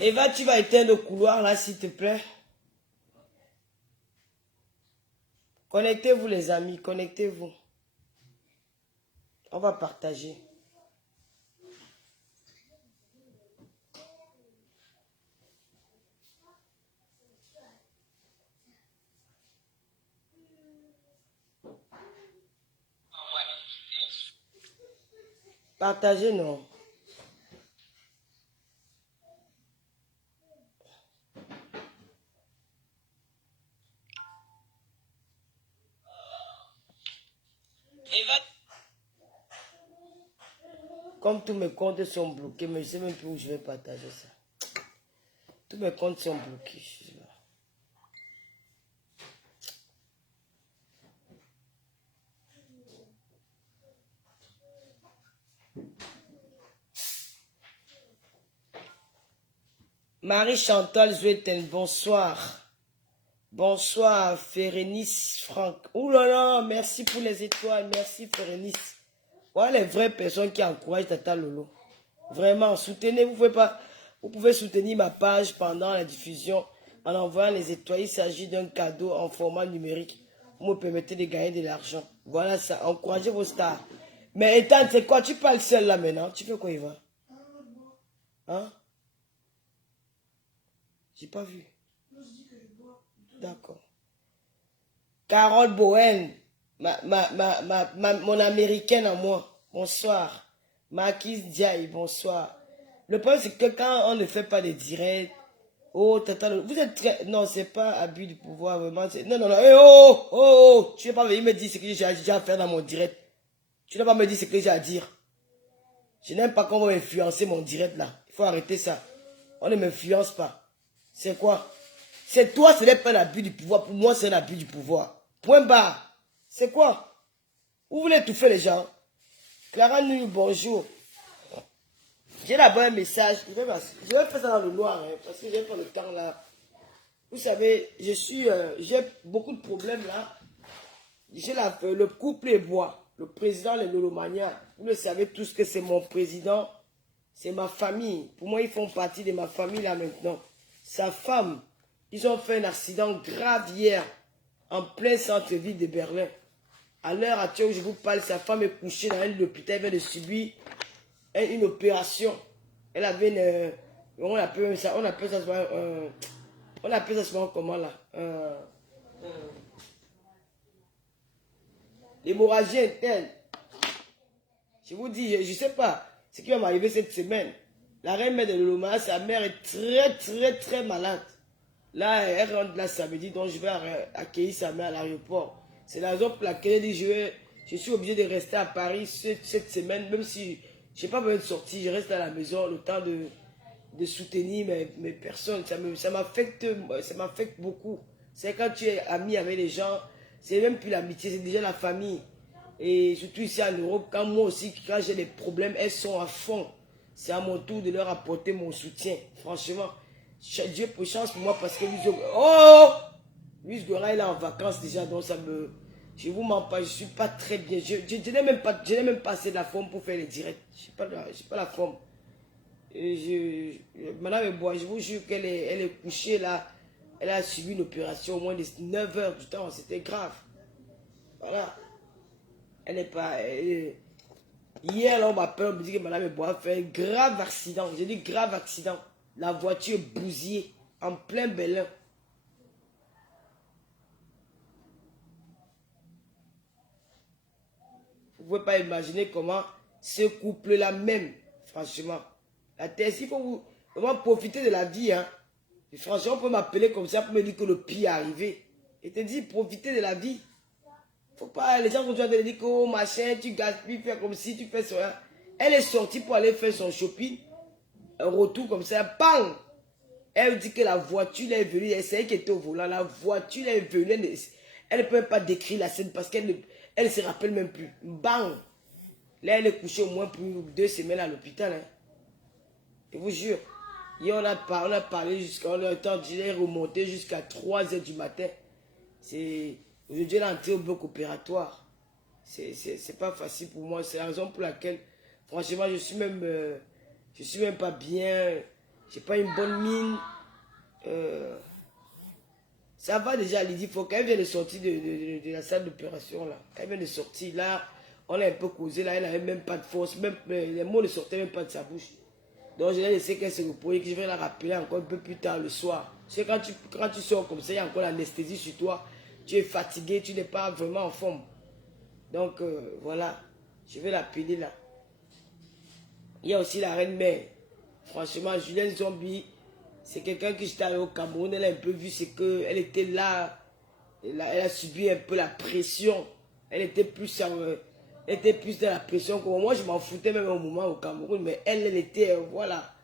Eva, tu vas éteindre le couloir là, s'il te plaît. Connectez-vous les amis, connectez-vous. On va partager. Partagez, non. Comme tous mes comptes sont bloqués, mais je ne sais même plus où je vais partager ça. Tous mes comptes sont bloqués. Je sais pas. Marie-Chantal Zueten, bonsoir. Bonsoir, Férénice Franck. Ouh là là, merci pour les étoiles, merci Férénice. Voilà les vraies personnes qui encouragent Tata Lolo. Vraiment, soutenez, vous pouvez soutenir ma page pendant la diffusion en envoyant les étoiles. Il s'agit d'un cadeau en format numérique. Vous me permettez de gagner de l'argent. Voilà ça, encouragez vos stars. Mais Ethan, c'est quoi? Tu parles seul là maintenant? Tu fais quoi, Eva? Hein? J'ai pas vu. D'accord. Carole Bowen, mon américaine à moi, bonsoir. Marquise Diaye, bonsoir. Le problème, c'est que quand on ne fait pas de direct, oh, tata, vous êtes très... Non, c'est pas abus du pouvoir, vraiment. Non, non, non, hey, oh, tu n'as pas venir me dire ce que j'ai à faire dans mon direct. Tu n'as pas me dire ce que j'ai à dire. Je n'aime pas qu'on va influencer mon direct, là. Il faut arrêter ça. On ne m'influence pas. C'est quoi? C'est toi, ce n'est pas l'abus du pouvoir. Pour moi, c'est l'abus du pouvoir. Point barre. C'est quoi? Vous voulez étouffer les gens? Clara Nuit, bonjour. J'ai d'abord un message. Je vais faire ça dans le noir, hein, parce que j'ai pas le temps là. Vous savez, j'ai beaucoup de problèmes là. J'ai le couple et bois. Le président, les Lolomania. Vous le savez tous que c'est mon président. C'est ma famille. Pour moi, ils font partie de ma famille là maintenant. Sa femme, ils ont fait un accident grave hier, en plein centre-ville de Berlin. À l'heure actuelle où je vous parle, sa femme est couchée dans l'hôpital, elle vient de subir une opération. Elle avait une... On appelle ça souvent comment là? L'hémorragie interne. Je vous dis, je ne sais pas ce qui va m'arriver cette semaine. La reine mère de Loloma, sa mère est très malade. Là, elle rentre là samedi, donc je vais accueillir sa mère à l'aéroport. C'est la raison pour laquelle je suis obligé de rester à Paris cette semaine, même si je n'ai pas besoin de sortir, je reste à la maison le temps de soutenir mes personnes. Ça m'affecte beaucoup. C'est quand tu es ami avec les gens, c'est même plus l'amitié, c'est déjà la famille. Et surtout ici en Europe, quand moi aussi, quand j'ai des problèmes, elles sont à fond. C'est à mon tour de leur apporter mon soutien. Franchement, Dieu pour chance pour moi parce que Luis Gora il est en vacances déjà, donc ça me... Je vous mens pas, je suis pas très bien. Je n'ai même pas assez de la forme pour faire les directs. Je n'ai pas la forme. Madame Bois, je vous jure qu'elle est couchée là. Elle a subi une opération au moins de 9 heures du temps. C'était grave. Voilà. Elle n'est pas... Hier, là, on m'appelle, on me dit que Madame Bois a fait un grave accident. J'ai dit grave accident. La voiture est bousillée en plein Berlin. Vous ne pouvez pas imaginer comment ce couple-là même, franchement, la terre, il faut vraiment profiter de la vie. Hein. Et franchement, on peut m'appeler comme ça pour me dire que le pire est arrivé. Et te dire, profiter de la vie. Faut pas, les gens vont te dire que oh, machin, tu gaspilles, fais comme si tu fais ça. Elle est sortie pour aller faire son shopping. Un retour comme ça, bang! Elle dit que la voiture est venue, c'est elle qui était au volant, la voiture est venue, elle ne peut même pas décrire la scène parce qu'elle ne se rappelle même plus. Bang! Là, elle est couchée au moins pour 2 semaines à l'hôpital. Hein. Je vous jure. Hier, on a parlé jusqu'à... On a remonté jusqu'à 3 heures du matin. Aujourd'hui, elle est entrée au bloc opératoire. C'est pas facile pour moi. C'est la raison pour laquelle, franchement, je suis même pas bien. J'ai pas une bonne mine. Ça va déjà, Lydie. Faut qu'elle vienne de sortir de la salle d'opération, là. Quand elle vient de sortir, là, on a un peu causé, là. Elle n'avait même pas de force. Même, les mots ne sortaient même pas de sa bouche. Donc, je l'ai laissé qu'elle se repose et que je vais la rappeler encore un peu plus tard le soir. Tu sais, quand tu sors comme ça, il y a encore l'anesthésie sur toi. Tu es fatigué, tu n'es pas vraiment en forme. Donc, voilà. Je vais l'appeler là. Il y a aussi la reine-mère. Franchement, Julienne Zombie, c'est quelqu'un que j'étais allé au Cameroun. Elle a un peu vu, c'est qu'elle était là. Elle a subi un peu la pression. Elle était plus dans la pression que moi. Je m'en foutais même au moment au Cameroun. Mais elle était, voilà.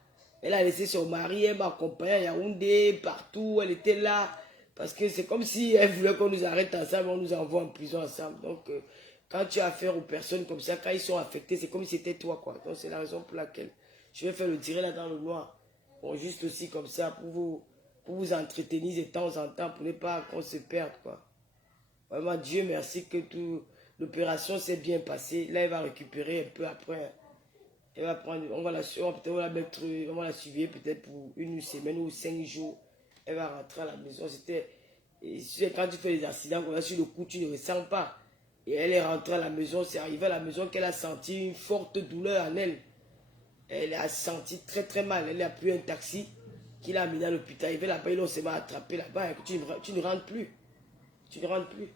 Elle a laissé son mari, elle m'accompagnait à Yaoundé, partout. Elle était là. Parce que c'est comme si elle voulait qu'on nous arrête ensemble, on nous envoie en prison ensemble. Donc, quand tu as affaire aux personnes comme ça, quand ils sont affectés, c'est comme si c'était toi, quoi. Donc, c'est la raison pour laquelle je vais faire le direct là dans le noir. Bon, juste aussi comme ça, pour vous entretenir de temps en temps, pour ne pas qu'on se perde, quoi. Vraiment, Dieu merci que l'opération s'est bien passée. Là, elle va récupérer un peu après. Elle va prendre, on va la suivre peut-être pour une semaine ou 5 jours. Elle va rentrer à la maison. Quand tu fais des accidents, comme ça, sur le coup, tu ne ressens pas. Et elle est rentrée à la maison. C'est arrivé à la maison qu'elle a senti une forte douleur en elle. Elle a senti très très mal. Elle a pris un taxi qui l'a amené à l'hôpital. Il va là-bas, ils l'ont seulement attrapé là-bas. Tu ne rentres plus. Tu ne rentres plus.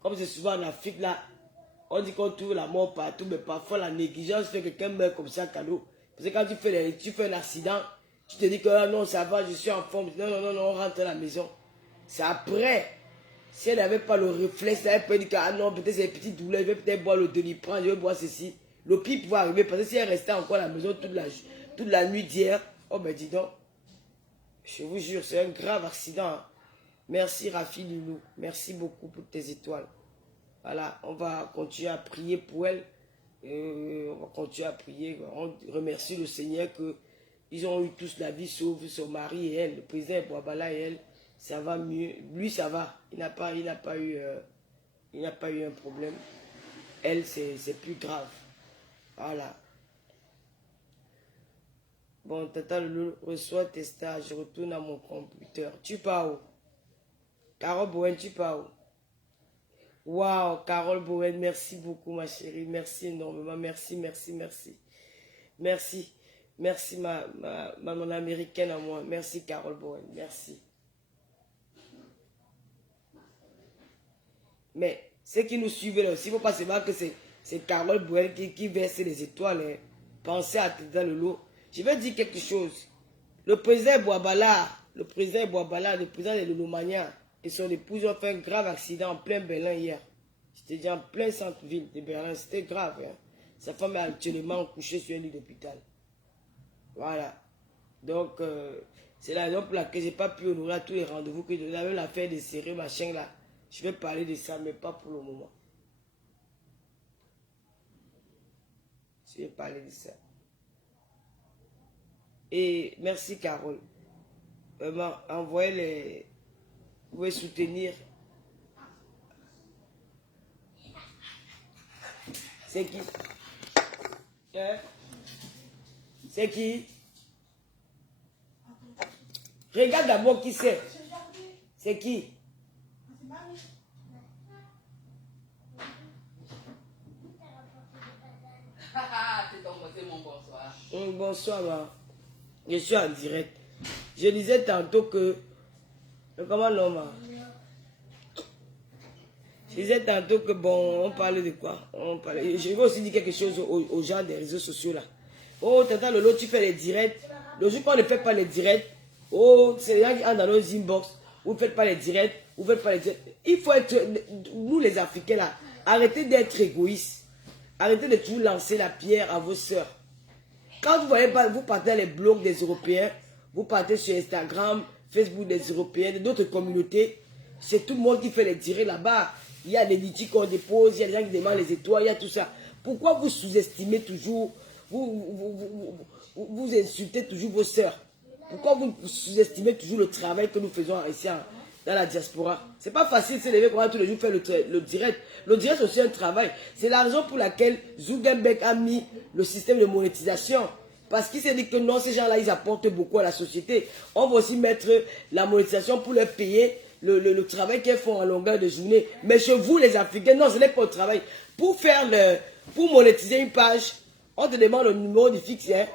Comme c'est souvent en Afrique, là, on dit qu'on trouve la mort partout, mais parfois la négligence fait que quelqu'un meurt comme ça, cadeau. Parce que quand tu fais un accident, tu te dis que ah non, ça va, je suis en forme. Non, non, non, non, on rentre à la maison. C'est après. Si elle n'avait pas le réflexe, elle peut dire que ah non, peut-être c'est une petite douleur, je vais peut-être boire le Doliprane, je vais boire ceci. Le pire pouvait arriver parce que si elle restait encore à la maison toute la nuit d'hier, oh ben dis donc, je vous jure, c'est un grave accident. Hein. Merci Rafi Loulou, merci beaucoup pour tes étoiles. Voilà, on va continuer à prier pour elle. On va continuer à prier. On remercie le Seigneur que ils ont eu tous la vie sauve, son mari et elle, le président Bouabala et elle, ça va mieux. Lui, ça va. Il n'a pas eu un problème. Elle, c'est plus grave. Voilà. Bon, Tata Loulou reçoit tes stages. Je retourne à mon computer. Tu pars où? Carole Bowen, tu pars où? Waouh, Carole Bowen, merci beaucoup, ma chérie. Merci énormément. Merci, merci, merci. Merci. Merci, mon américaine à moi. Merci, Carole Bowen. Merci. Mais ceux qui nous suivent là aussi, il ne faut pas se voir que c'est Carole Bowen qui verse les étoiles. Hein. Pensez à Tata Lolo. Je vais dire quelque chose. Le président Bouabala, le président de Lolomania et son épouse ont fait un grave accident en plein Berlin hier. C'était déjà en plein centre-ville de Berlin. C'était grave. Hein. Sa femme est actuellement couchée sur un lit d'hôpital. Voilà. Donc, c'est la raison pour laquelle je n'ai pas pu honorer à tous les rendez-vous que je devais l'affaire de serrer, machin là. Je vais parler de ça, mais pas pour le moment. Je vais parler de ça. Et merci, Carole. Vraiment, envoyez les... Vous pouvez soutenir. C'est qui? Hein? C'est qui? Regarde d'abord qui c'est. C'est qui? C'est mon bonsoir. Bonsoir, ma. Je suis en direct. Je disais tantôt que... Comment l'homme? Je disais tantôt que bon, on parlait de quoi? Je vais aussi dire quelque chose aux gens des réseaux sociaux là. Oh, Tata Lolo, tu fais les directs. Le jour qu'on ne fait pas les directs, oh, c'est les gens qui entrent dans nos inbox. Vous ne faites pas les directs, vous faites pas les directs. Il faut être, nous les Africains là, arrêtez d'être égoïstes. Arrêtez de toujours lancer la pierre à vos sœurs. Quand vous voyez pas, vous partez dans les blogs des Européens, vous partez sur Instagram, Facebook des Européens, d'autres communautés, c'est tout le monde qui fait les directs là-bas. Il y a des litiges qu'on dépose, il y a des gens qui demandent les étoiles, il y a tout ça. Pourquoi vous sous-estimez toujours, vous insultez toujours vos sœurs? Pourquoi vous sous-estimez toujours le travail que nous faisons ici dans la diaspora? C'est pas facile de se lever tous les jours faire le direct. Le direct c'est aussi un travail. C'est la raison pour laquelle Zuckerberg a mis le système de monétisation. Parce qu'il s'est dit que non, ces gens-là, ils apportent beaucoup à la société. On va aussi mettre la monétisation pour leur payer le travail qu'ils font en longueur de journée. Mais chez vous, les Africains, non, ce n'est pas le travail. Pour monétiser une page, on te demande le numéro du fixe. Hein.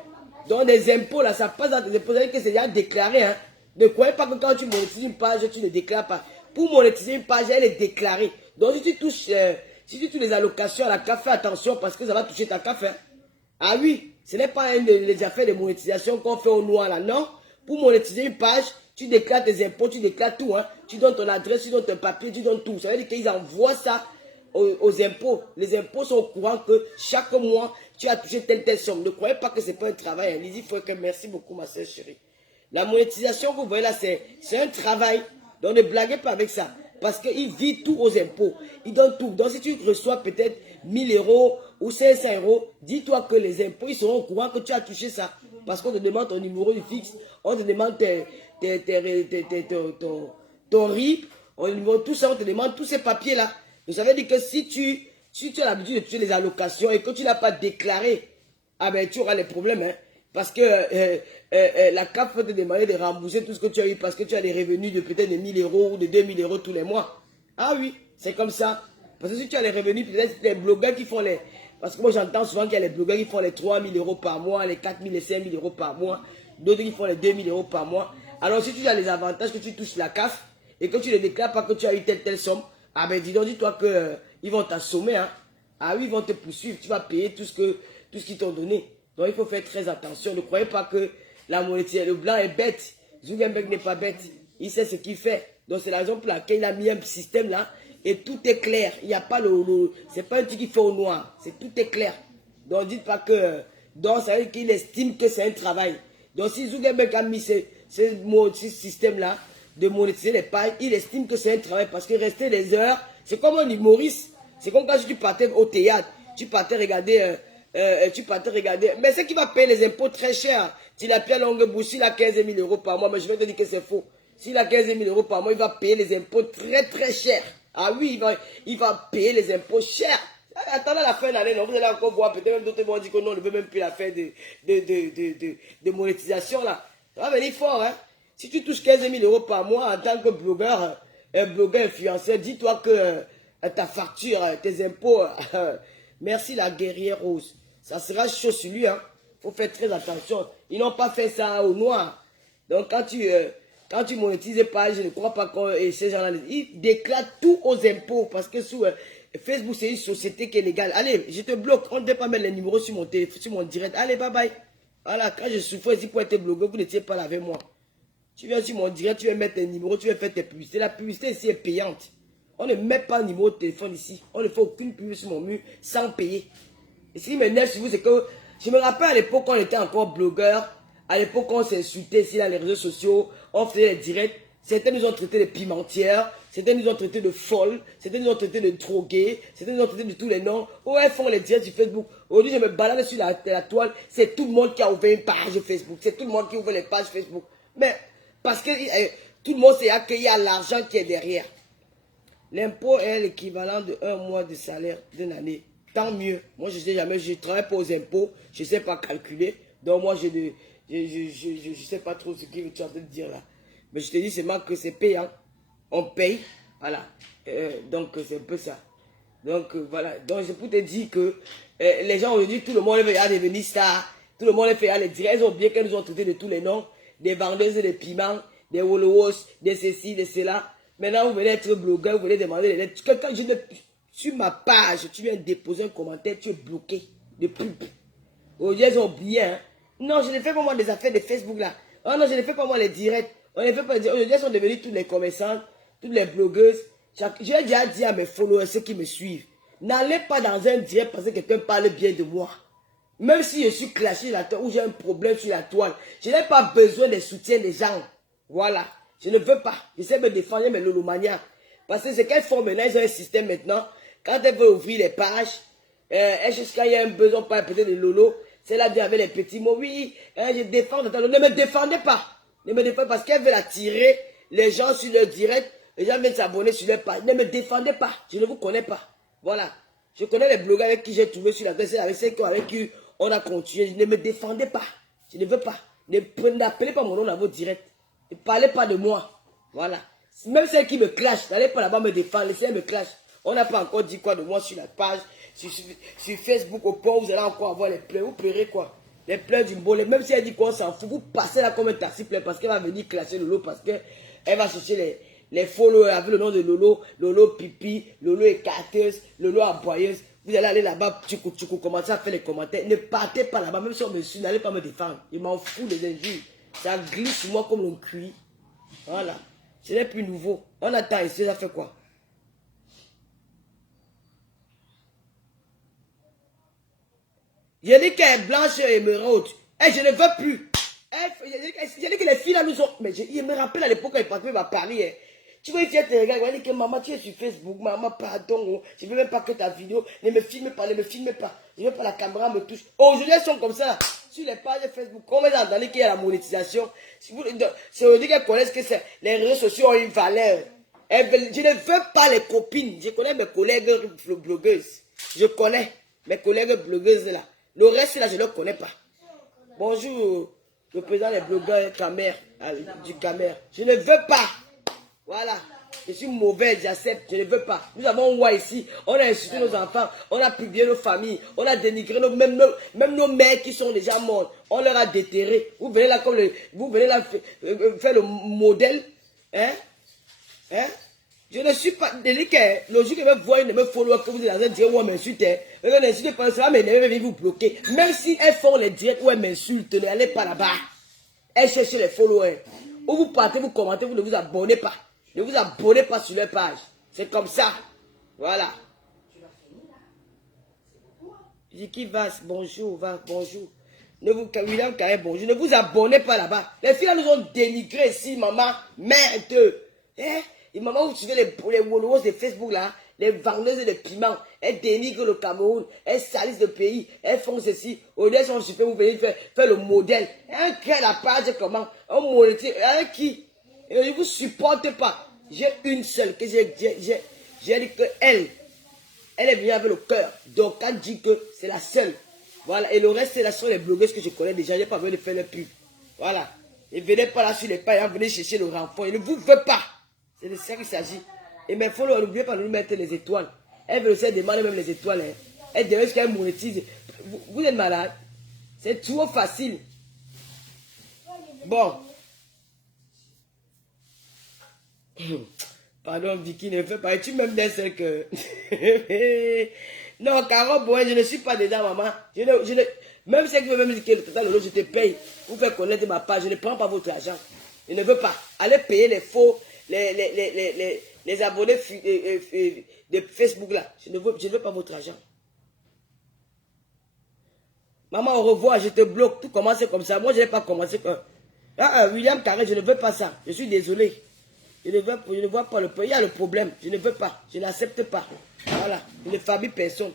Donc, des impôts, là, ça passe dans tes impôts. C'est-à-dire que c'est déjà déclaré. Hein. Ne croyez pas que quand tu monétises une page, tu ne déclares pas. Pour monétiser une page, elle est déclarée. Donc, si tu touches les allocations à la CAF, fais attention parce que ça va toucher ta CAF. Hein. Ah oui, ce n'est pas les affaires de monétisation qu'on fait au noir là, non. Pour monétiser une page, tu déclares tes impôts, tu déclares tout. Hein. Tu donnes ton adresse, tu donnes ton papier, tu donnes tout. Ça veut dire qu'ils envoient ça aux impôts. Les impôts sont au courant que chaque mois, tu as touché telle somme. Ne croyez pas que ce n'est pas un travail. Hein. Lydie Frère, merci beaucoup ma soeur chérie. La monétisation que vous voyez là, c'est un travail. Donc ne blaguez pas avec ça. Parce qu'il vit tout aux impôts. Il donne tout. Donc si tu reçois peut-être 1000 euros ou 500 euros, dis-toi que les impôts, ils seront au courant que tu as touché ça. Parce qu'on te demande ton numéro de fixe, on te demande ton RIP, tout ça, on te demande tous ces papiers-là. Donc ça veut dire que si tu as l'habitude de toucher les allocations et que tu n'as pas déclaré, ah ben tu auras les problèmes. Hein. Parce que la CAF peut te demander de rembourser tout ce que tu as eu parce que tu as des revenus de peut-être de 1000 euros ou de 2000 euros tous les mois. Ah oui, c'est comme ça. Parce que si tu as les revenus, peut-être les blogueurs qui font les... Parce que moi j'entends souvent qu'il y a les blogueurs qui font les 3000 euros par mois, les 4000, les 5000 euros par mois, d'autres qui font les 2000 euros par mois. Alors si tu as les avantages que tu touches la CAF et que tu ne déclares pas que tu as eu telle somme, ah ben dis-toi que ils vont t'assommer. Hein. Ah oui, ils vont te poursuivre, tu vas payer tout ce qu'ils t'ont donné. Donc il faut faire très attention. Ne croyez pas que la monétisation, le blanc est bête. Zuckerberg n'est pas bête. Il sait ce qu'il fait. Donc c'est la raison pour laquelle il a mis un système là. Et tout est clair. Il n'y a pas c'est pas un truc qui fait au noir. C'est tout est clair. Donc dites pas que... Donc ça veut dire qu'il estime que c'est un travail. Donc si Zuckerberg a mis ce système là de monétiser les pages, il estime que c'est un travail. Parce que rester des heures, c'est comme un humoriste. C'est comme quand tu partais au théâtre. Tu partais regarder... Mais c'est qui va payer les impôts très cher. S'il a Pierre Longuebouche, s'il a 15 000 euros par mois, mais je vais te dire que c'est faux. S'il a 15 000 euros par mois, il va payer les impôts très très cher. Ah oui, il va payer les impôts cher. Attendez la fin de l'année, vous allez encore voir, peut-être même d'autres vont dire que non, on ne veut même plus la fin de monétisation là. Ça va venir fort, hein. Si tu touches 15 000 euros par mois en tant que blogueur, influenceur, dis-toi que ta facture, tes impôts, merci la guerrière rose. Ça sera chaud sur lui, hein. Faut faire très attention. Ils n'ont pas fait ça au noir. Donc quand tu monétises pas, je ne crois pas que ces gens-là, ils déclarent tout aux impôts parce que sous Facebook, c'est une société qui est légale. Allez, je te bloque. On ne peut pas mettre les numéros sur mon téléphone, sur mon direct. Allez, bye bye. Voilà, quand je souffre ici pour être bloqué, vous n'étiez pas là avec moi. Tu viens sur mon direct, tu vas mettre tes numéros, tu vas faire tes publicités. La publicité ici est payante. On ne met pas de numéro de téléphone ici. On ne fait aucune pub sur mon mur sans payer. Et ce qui m'énerve sur vous, c'est que je me rappelle à l'époque quand on était encore blogueur, à l'époque quand on s'insultait ici dans les réseaux sociaux, on faisait des directs, certains nous ont traités de pimentières, certains nous ont traités de folles, certains nous ont traités de drogués, certains nous ont traités de tous les noms. Oh, elles font les directs sur Facebook. Aujourd'hui, je me balade sur la toile, c'est tout le monde qui a ouvert une page Facebook, c'est tout le monde qui ouvre les pages Facebook. Mais parce que tout le monde sait qu'il y a l'argent qui est derrière. L'impôt est l'équivalent de 1 mois de salaire d'une année. Tant mieux. Moi, je sais jamais, je ne travaille pas aux impôts, je ne sais pas calculer. Donc, moi, je ne sais pas trop ce que tu es en train de dire là. Mais je te dis seulement que c'est payant. On paye. Voilà. Donc, c'est un peu ça. Donc, voilà. Donc, c'est pour te dire que les gens aujourd'hui, tout le monde veut devenir star. Tout le monde fait les directs. Ils ont bien qu'elles nous ont traités de tous les noms. Des vendeuses de piments, des Wolowos, des ceci, des cela. Maintenant, vous venez être blogueur, vous venez demander les lettres. Quand sur ma page, tu viens déposer un commentaire, tu es bloqué de pub. Aujourd'hui, ils ont oublié. Hein? Non, je ne fais pas moi des affaires de Facebook là. Oh non, je ne fais pas moi les directs. On ne fait pas. Aujourd'hui, ils sont devenus toutes les commerçantes, toutes les blogueuses. J'ai déjà dit à mes followers, ceux qui me suivent, n'allez pas dans un direct parce que quelqu'un parle bien de moi. Même si je suis clashé sur la toile ou j'ai un problème sur la toile, je n'ai pas besoin des soutiens des gens. Voilà. Je ne veux pas. Je sais me défendre mes lolomanias. Parce que c'est qu'elles font maintenant, ils ont un système maintenant. Quand elles veulent ouvrir les pages, Jusqu'à il y a un besoin pour peut-être de Lolo. C'est là bien avec les petits mots. Oui, je défends. Ne me défendez pas. Ne me défendez pas parce qu'elle veut attirer les gens sur le direct. Les gens viennent s'abonner sur leur page. Ne me défendez pas. Je ne vous connais pas. Voilà. Je connais les blogueurs avec qui j'ai trouvé sur la tête. Avec ceux avec qui on a continué. Ne me défendez pas. Je ne veux pas. N'appelez pas mon nom dans vos directs. Ne parlez pas de moi. Voilà. Même celles qui me clashent, n'allez pas là-bas me défendre. Laissez-les me clash. On n'a pas encore dit quoi de moi sur la page. Sur Facebook, au point où vous allez encore avoir les pleurs. Vous pleurez quoi? Les pleurs du bolé. Même si elle dit qu'on s'en fout, vous passez là comme un taxi plein parce qu'elle va venir clasher Lolo. Parce qu'elle va chercher les followers avec le nom de Lolo. Lolo pipi, Lolo écarteuse, Lolo aboyeuse. Vous allez aller là-bas, tchoukou, commencer à faire les commentaires. Ne partez pas là-bas, même si on me suit, n'allez pas me défendre. Je m'en fous des injures. Ça glisse sur moi comme le cuit. Voilà. Ce n'est plus nouveau. On attend ici, ça fait quoi? J'ai dit qu'elle est blanche et émeraude. Et je ne veux plus. J'ai dit que les filles là nous ont... Mais il me rappelle à l'époque quand il partait à Paris. Hein. Tu vois, il te regarde, il dit que maman, tu es sur Facebook. Maman, pardon. Je ne veux même pas que ta vidéo. Ne me filme pas, ne me filme pas. Je veux pas la caméra me touche. Aujourd'hui, elles sont comme ça. Sur les pages Facebook. Combien d'années qu'il y a la monétisation? Si vous, c'est aujourd'hui qu'elles connaissent que les réseaux sociaux ont une valeur. Je ne veux pas les copines. Je connais mes collègues blogueuses. Je connais mes collègues blogueuses là. Le reste là, je ne le connais pas. Bonjour, le président des blogueurs du Camer. Je ne veux pas. Voilà. Je suis mauvaise, j'accepte, je ne veux pas. Nous avons moi ici, on a insulté nos enfants, on a publié nos familles, on a dénigré même nos mères qui sont déjà mortes. On leur a déterré. Vous venez là vous venez là faire le modèle. Hein? Hein? Je ne suis pas délicat. Le jour que je vais voir une de mes followers que vous êtes dans un direct où on m'insulte, ne n'insultez pas, ça va m'énerver, vous bloquer. Même si elles font les directs où elles m'insultent, n'allez pas là-bas. Elles cherchent les followers. Où vous partez, vous commentez, vous ne vous abonnez pas. Ne vous abonnez pas sur leur page. C'est comme ça. Voilà. Je dis qui va, bonjour, bonjour. William Carré, bonjour. Ne vous abonnez pas là-bas. Les filles là nous ont dénigré ici, maman. Merde. Et maman, vous suivez les wolowos de Facebook là, les vendeuses de piments, elles dénigrent le Cameroun, elles salissent le pays, elles font ceci. Au lieu, elles sont super, vous venez faire le modèle. Elles créent la page comment? On monétise. Avec qui? Et je ne vous supporte pas. J'ai une seule que j'ai dit que elle est venue avec le cœur. Donc, quand dit que c'est la seule. Voilà. Et le reste, c'est la seule les blogueuses que je connais déjà. Je n'ai pas besoin de faire le pub. Voilà. Et venez pas là sur les pages, venez chercher le renfort. Je ne vous veux pas. C'est de ça qu'il s'agit. Et mes followers, n'oubliez pas de nous mettre les étoiles. Elle veut aussi demander même les étoiles. Hein. Elle demande qu'elle monétise. Vous êtes malade. C'est trop facile. Bon. Pardon, Vicky, ne fais pas. Es-tu même des celles que... Non, Caro, bon, je ne suis pas dedans, maman. Même si vous même dire que le total, je te paye pour faire connaître ma page. Je ne prends pas votre argent. Je ne veux pas. Allez payer les faux... Les abonnés de Facebook là, je ne veux pas votre argent. Maman, au revoir, je te bloque. Tout commence comme ça. Moi, je n'ai pas commencé comme... William Carré, je ne veux pas ça. Je suis désolé. Je ne vois pas le... Il y a le problème. Je ne veux pas. Je n'accepte pas. Voilà. Je ne fabule personne.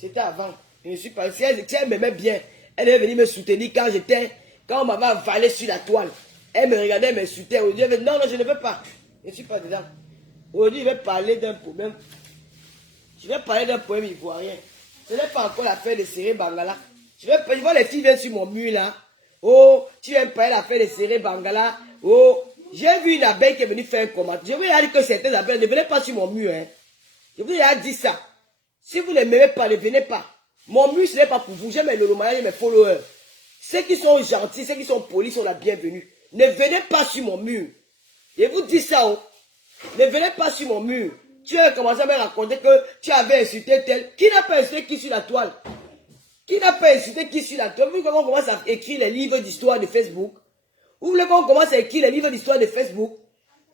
C'était avant. Je ne suis pas... Si elle m'aimait bien, elle devait venir me soutenir quand on m'avait avalé sur la toile. Elle me regardait, elle m'insultait. Non, je ne veux pas. Je ne suis pas dedans. Aujourd'hui, je vais parler d'un problème. Je vais parler d'un problème ivoirien. Ce n'est pas encore l'affaire de Serré Bangala. Je vois les filles viennent sur mon mur là. Oh, tu viens parler l'affaire de Serré Bangala. Oh, j'ai vu une abeille qui est venue faire un commentaire. Je vais dire que certaines abeilles ne venez pas sur mon mur. Hein. Je vous ai dit ça. Si vous ne m'aimez pas, ne venez pas. Mon mur, ce n'est pas pour vous. J'aime le mariage et mes followers. Ceux qui sont gentils, ceux qui sont polis sont la bienvenue. Ne venez pas sur mon mur. Je vous dis ça. Oh. Ne venez pas sur mon mur. Tu as commencé à me raconter que tu avais insulté tel. Qui n'a pas insulté qui sur la toile? Qui n'a pas insulté qui sur la toile? Vous voulez qu'on commence à écrire les livres d'histoire de Facebook? Vous voulez qu'on commence à écrire les livres d'histoire de Facebook?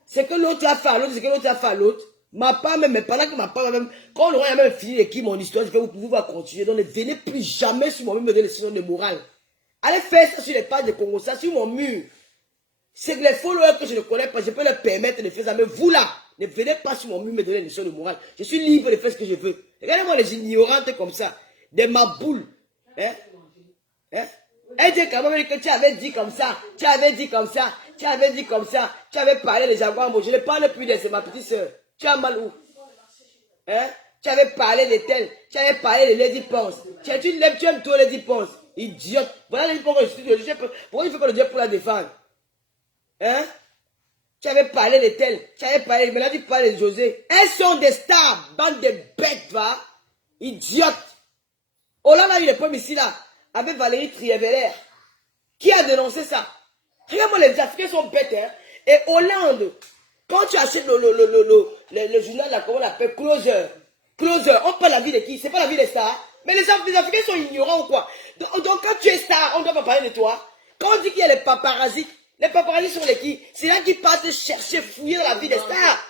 C'est que l'autre a fait à l'autre, c'est que l'autre a fait à l'autre. Ma part même, mais pendant que ma part même, quand on aura même fini d'écrire mon histoire, je vais vous pouvoir continuer. Donc ne venez plus jamais sur mon mur me donner des leçons de morale. Allez faire ça sur les pages de Congo, ça sur mon mur. C'est que les followers que je ne connais pas, je peux leur permettre de faire ça. Mais vous là, Ne venez pas sur mon mur me donner une leçon de morale. Je suis libre de faire ce que je veux. Regardez-moi les ignorantes comme ça. Des maboules. Hein? Hein? Elle dit quand même que tu avais dit comme ça. Tu avais dit comme ça. Tu avais dit comme ça. Tu avais parlé des jaguars. Je ne parle plus de c'est ma petite soeur. Tu as mal où? Hein? Tu avais parlé de tel. Tu avais parlé de Lady Ponce. Tu aimes toi Lady Ponce. Idiote. Voilà Lady Ponce. Pourquoi il faut que le Dieu pour la défendre? Hein? Tu avais parlé de tel. Tu avais parlé. Maintenant tu parles de José. Elles sont des stars. Bande de bêtes, va. Idiote. Hollande a eu les pommes ici, là. Avec Valérie Trierweiler. Qui a dénoncé ça? Regarde-moi, les Africains sont bêtes, hein. Et Hollande, quand tu achètes le journal, là, comment on l'appelle, Closer, on parle la vie de qui? C'est pas la vie des stars. Mais les Africains sont ignorants ou quoi? Donc quand tu es star, on ne doit pas parler de toi. Quand on dit qu'il y a les paparazzis sont les qui? C'est là qui partent chercher, fouiller dans la vie des stars.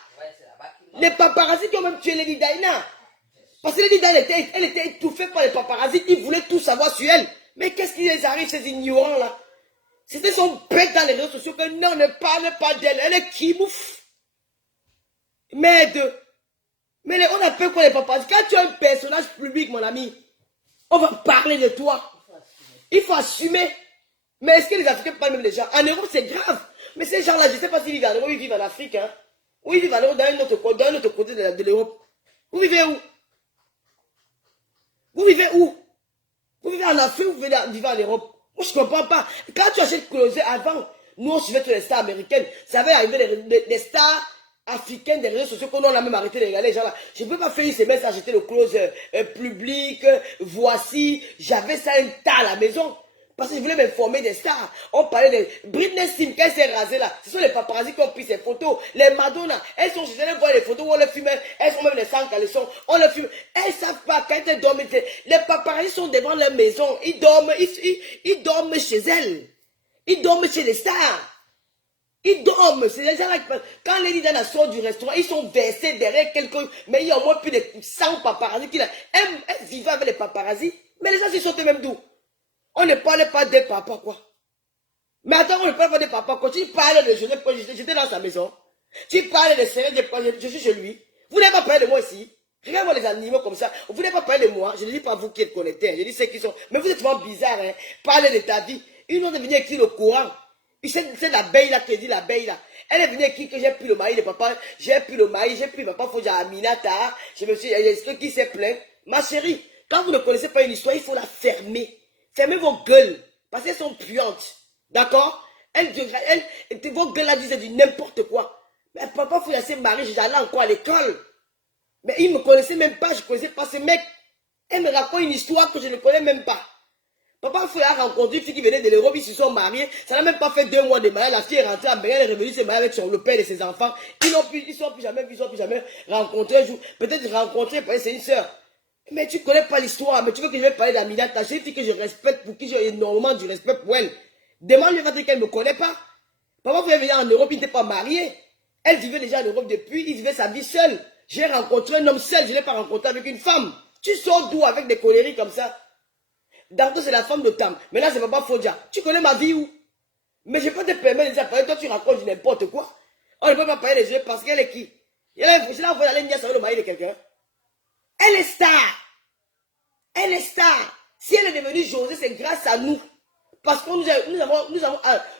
Les paparazzis qui ont même tué Lady Diana. Parce que Lady Diana, elle était étouffée par les paparazzis. Ils voulaient tout savoir sur elle. Mais qu'est-ce qui les arrive, ces ignorants-là? C'était son bête dans les réseaux sociaux que non, ne parle pas d'elle. Elle est qui mouffe. Mais on appelle quoi les paparazzis? Quand tu es un personnage public, mon ami, on va parler de toi. Il faut assumer. Mais est-ce que les Africains parlent même des gens? En Europe, c'est grave. Mais ces gens-là, je ne sais pas s'ils vivent en Europe, ils vivent en Afrique. Hein? Ou ils vivent en Europe, dans un autre côté de l'Europe. Vous vivez où? Vous vivez où? Vous vivez en Afrique ou vous vivez en Europe? Moi, je ne comprends pas. Quand tu achètes Closer avant, nous, on suivait toutes les stars américaines. Ça avait arrivé des stars africaines des réseaux sociaux qu'on a même arrêté de regarder les gens là. Je ne peux pas faire une semaine sans acheter le Closer public, voici. J'avais ça un tas à la maison. Parce que je voulais m'informer des stars. On parlait de Britney Spears, quand elle s'est rasée là. Ce sont les paparazzis qui ont pris ces photos. Les Madonna, elles sont chez elles, voir les photos où on les fume. Elles sont même les sans caleçons. On les fume. Elles ne savent pas quand elles dorment. Les paparazzis sont devant leur maison. Ils dorment chez elles. Ils dorment chez les stars. Ils dorment. C'est les gens là qui... Quand Lady Diana sort du restaurant, ils sont versés derrière quelqu'un. Mais il y a au moins plus de 100 paparazzis qui là. Elles vivaient avec les paparazzis. Mais les gens s'y sortent même d'où? On ne parlait pas des papas, quoi. Mais attends, on ne parle pas des papas, quoi. Tu parles de Joseph, j'étais dans sa maison. Tu parles de Cyril, je suis chez lui. Vous n'avez pas parlé de moi ici. Regarde-moi les animaux comme ça. Vous n'avez pas parlé de moi. Je ne dis pas vous qui êtes connectés. Je dis ceux qui sont. Mais vous êtes vraiment bizarres, hein. Parlez de ta vie. Une autre est venue écrire le Coran. C'est l'abeille là qui dit l'abeille là. Elle est venue écrire que j'ai pris le mari de papa. J'ai pris le mari, j'ai pris papa Fodja Aminata. Je me suis. Est-ce qui s'est plaint? Ma chérie, quand vous ne connaissez pas une histoire, il faut la fermer. Fermez vos gueules, parce qu'elles sont puantes. D'accord? Vos gueules là disaient du n'importe quoi. Mais papa, faut laisser marier, j'allais encore à l'école. Mais il ne me connaissait même pas, je ne connaissais pas ce mec. Elle me raconte une histoire que je ne connais même pas. Papa, il a rencontré une fille qui venait de l'Europe, ils se sont mariés. Ça n'a même pas fait 2 mois de mariage. La fille est rentrée à Bénin, elle est revenue se marier avec le père de ses enfants. Ils ne sont plus jamais rencontrés un jour. Peut-être rencontrés, parce que c'est une soeur. Mais tu ne connais pas l'histoire, mais tu veux que je vais parler d'Aminata. C'est une fille que je respecte, pour qui j'ai énormément du respect pour elle. Demande-lui va dire qu'elle ne me connaît pas. Papa voulait venir en Europe, il n'était pas marié. Elle vivait déjà en Europe depuis, il vivait sa vie seule. J'ai rencontré un homme seul, je ne l'ai pas rencontré avec une femme. Tu sors d'où avec des conneries comme ça? D'abord, c'est la femme de Tam. Mais là, c'est Papa Fodja. Tu connais ma vie où? Mais je ne peux pas te permettre de dire, toi, tu racontes n'importe quoi. On ne peut pas parler des yeux parce qu'elle est qui? Je l'ai envoyé aller dire ça le mari de quelqu'un. Elle est star. Elle est star. Si elle est devenue José, c'est grâce à nous. Parce que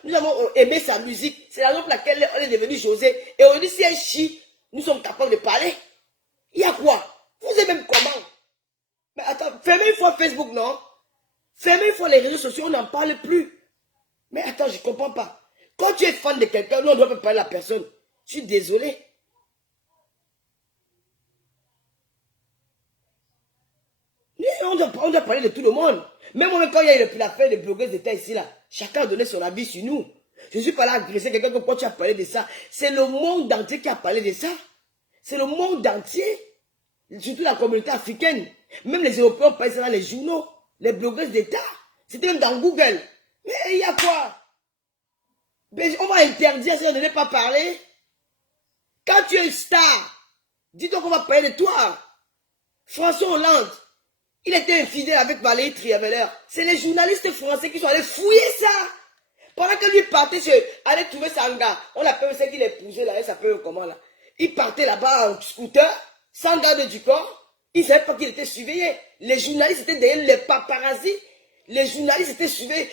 nous avons aimé sa musique. C'est la raison pour laquelle elle est devenue José. Et aujourd'hui, si elle chie, nous sommes capables de parler. Il y a quoi? Vous êtes même comment? Mais attends, fermez une fois Facebook, non? Fermez une fois les réseaux sociaux, on n'en parle plus. Mais attends, je ne comprends pas. Quand tu es fan de quelqu'un, nous, on ne doit pas parler à la personne. Je suis désolé. On doit parler de tout le monde. Même quand il y a eu l'affaire des blogueuses d'État ici, là, chacun a donné son avis sur nous. Je ne suis pas là à agresser quelqu'un que quand tu as parlé de ça. C'est le monde entier qui a parlé de ça. C'est le monde entier. Surtout la communauté africaine. Même les Européens parlaient ça dans les journaux. Les blogueuses d'État. C'était même dans Google. Mais il y a quoi? Mais on va interdire si on ne veut pas parler. Quand tu es une star, dis-toi qu'on va parler de toi. François Hollande. Il était infidèle avec Valérie Trierweiler. C'est les journalistes français qui sont allés fouiller ça. Pendant que lui partait, allait trouver Sanga. On l'appelle celle qu'il épousait là, elle s'appelle comment là. il partait là-bas en scooter, sans garde du corps. Il ne savait pas qu'il était surveillé. Les journalistes étaient derrière les paparazzis. Les journalistes étaient surveillés.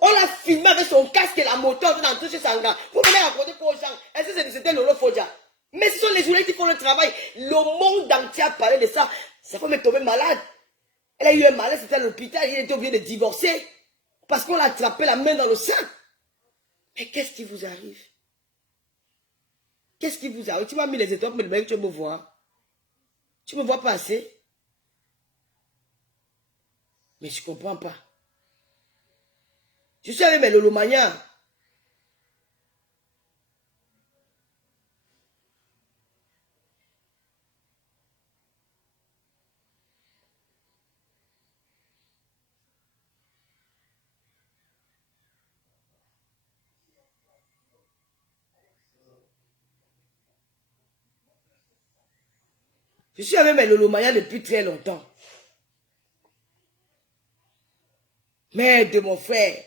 On l'a filmé avec son casque et la moto en train d'entrer chez Sanga. Vous venez raconter quoi aux gens? Est-ce que c'était Lolo Fodja? Mais ce sont les journalistes qui font le travail. Le monde entier a parlé de ça. Sa femme est tombée malade. Elle a eu un malaise, c'était à l'hôpital. Il était obligé de divorcer. Parce qu'on l'a attrapé la main dans le sang. Mais qu'est-ce qui vous arrive? Qu'est-ce qui vous arrive? Tu m'as mis les étoiles, mais le mec, tu me vois. Tu me vois pas assez? Mais je comprends pas. Je suis avec mes lolomanias. Je suis avec mes lolomanias depuis très longtemps. Merde, mon frère.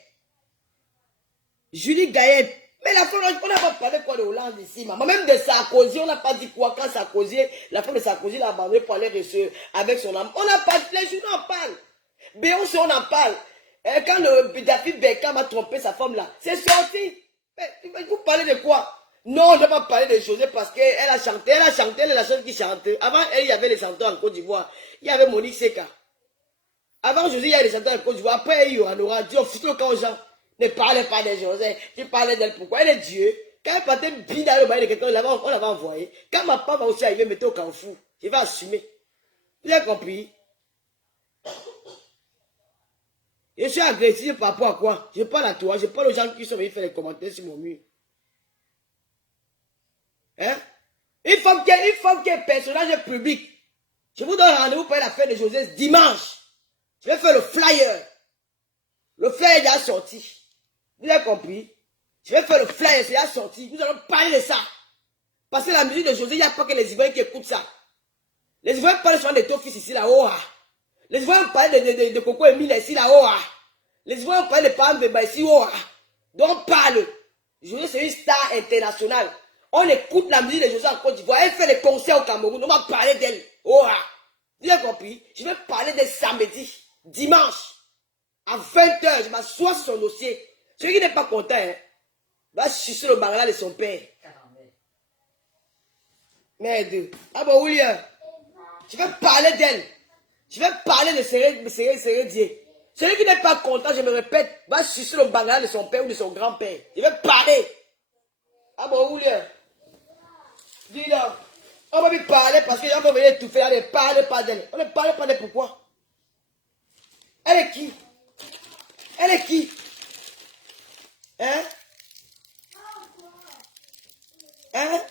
Julie Gaët. Mais la femme, on n'a pas parlé quoi de Hollande ici, maman. Même de Sarkozy, on n'a pas dit quoi. Quand Sarkozy, la femme de Sarkozy l'a abandonné pour aller avec son âme. On n'a pas, les journaux en parlent. Beyoncé, on en parle. Quand le David Beckham a trompé sa femme là, c'est sorti. Mais vous parlez de quoi? Non, on ne va pas parler de José parce qu'elle a chanté. Elle est la seule qui chante. Avant, elle, il y avait les chanteurs en Côte d'Ivoire. Il y avait Monique Seka. Avant José, il y avait les chanteurs en Côte d'Ivoire. Après, il y aura Dieu. Foutu le camp aux gens. Ne parlez pas de José. Tu parlais d'elle. Pourquoi? Elle est Dieu. Quand elle partait bien dans le bail de quelqu'un, on l'avait envoyé. Quand ma femme va aussi arriver, mettez au carrefour. Je vais assumer. Vous avez compris? Je suis agressif par rapport à quoi? Je parle à toi. Je parle aux gens qui sont venus faire les commentaires sur mon mur. Hein? Une femme qui est personnage public. Je vous donne rendez-vous pour la fête de José dimanche. Je vais faire le flyer. Le flyer est déjà sorti. Vous avez compris? Je vais faire le flyer, c'est déjà sorti. Nous allons parler de ça. Parce que la musique de José, il n'y a pas que les Ivoiriens qui écoutent ça. Les Ivoiriens parlent souvent de Tofis ici, là, oh. Les Ivoiriens parlent de Coco Emile ici, là, oh. Les Ivoiriens parlent de Pam Beba ici, oh. Donc on parle. José, c'est une star internationale. On écoute la musique de José en Côte d'Ivoire. Elle fait des concerts au Cameroun. On va parler d'elle. Oh. Vous avez compris? Je vais parler de samedi, dimanche, à 20h. Je m'assois sur son dossier. Celui qui n'est pas content, hein, va sucer le bangala de son père. Merde. Ah bon, William. Je vais parler d'elle. Je vais parler de Sérédier. Celui qui n'est pas content, je me répète, va sucer le bangala de son père ou de son grand-père. Je vais parler. Ah bon, William. Dis donc. On va lui parler parce que les gens vont venir tout faire. On ne parle pas d'elle. On ne parle pas d'elle pourquoi? Elle est qui? Elle est qui? Hein? Hein?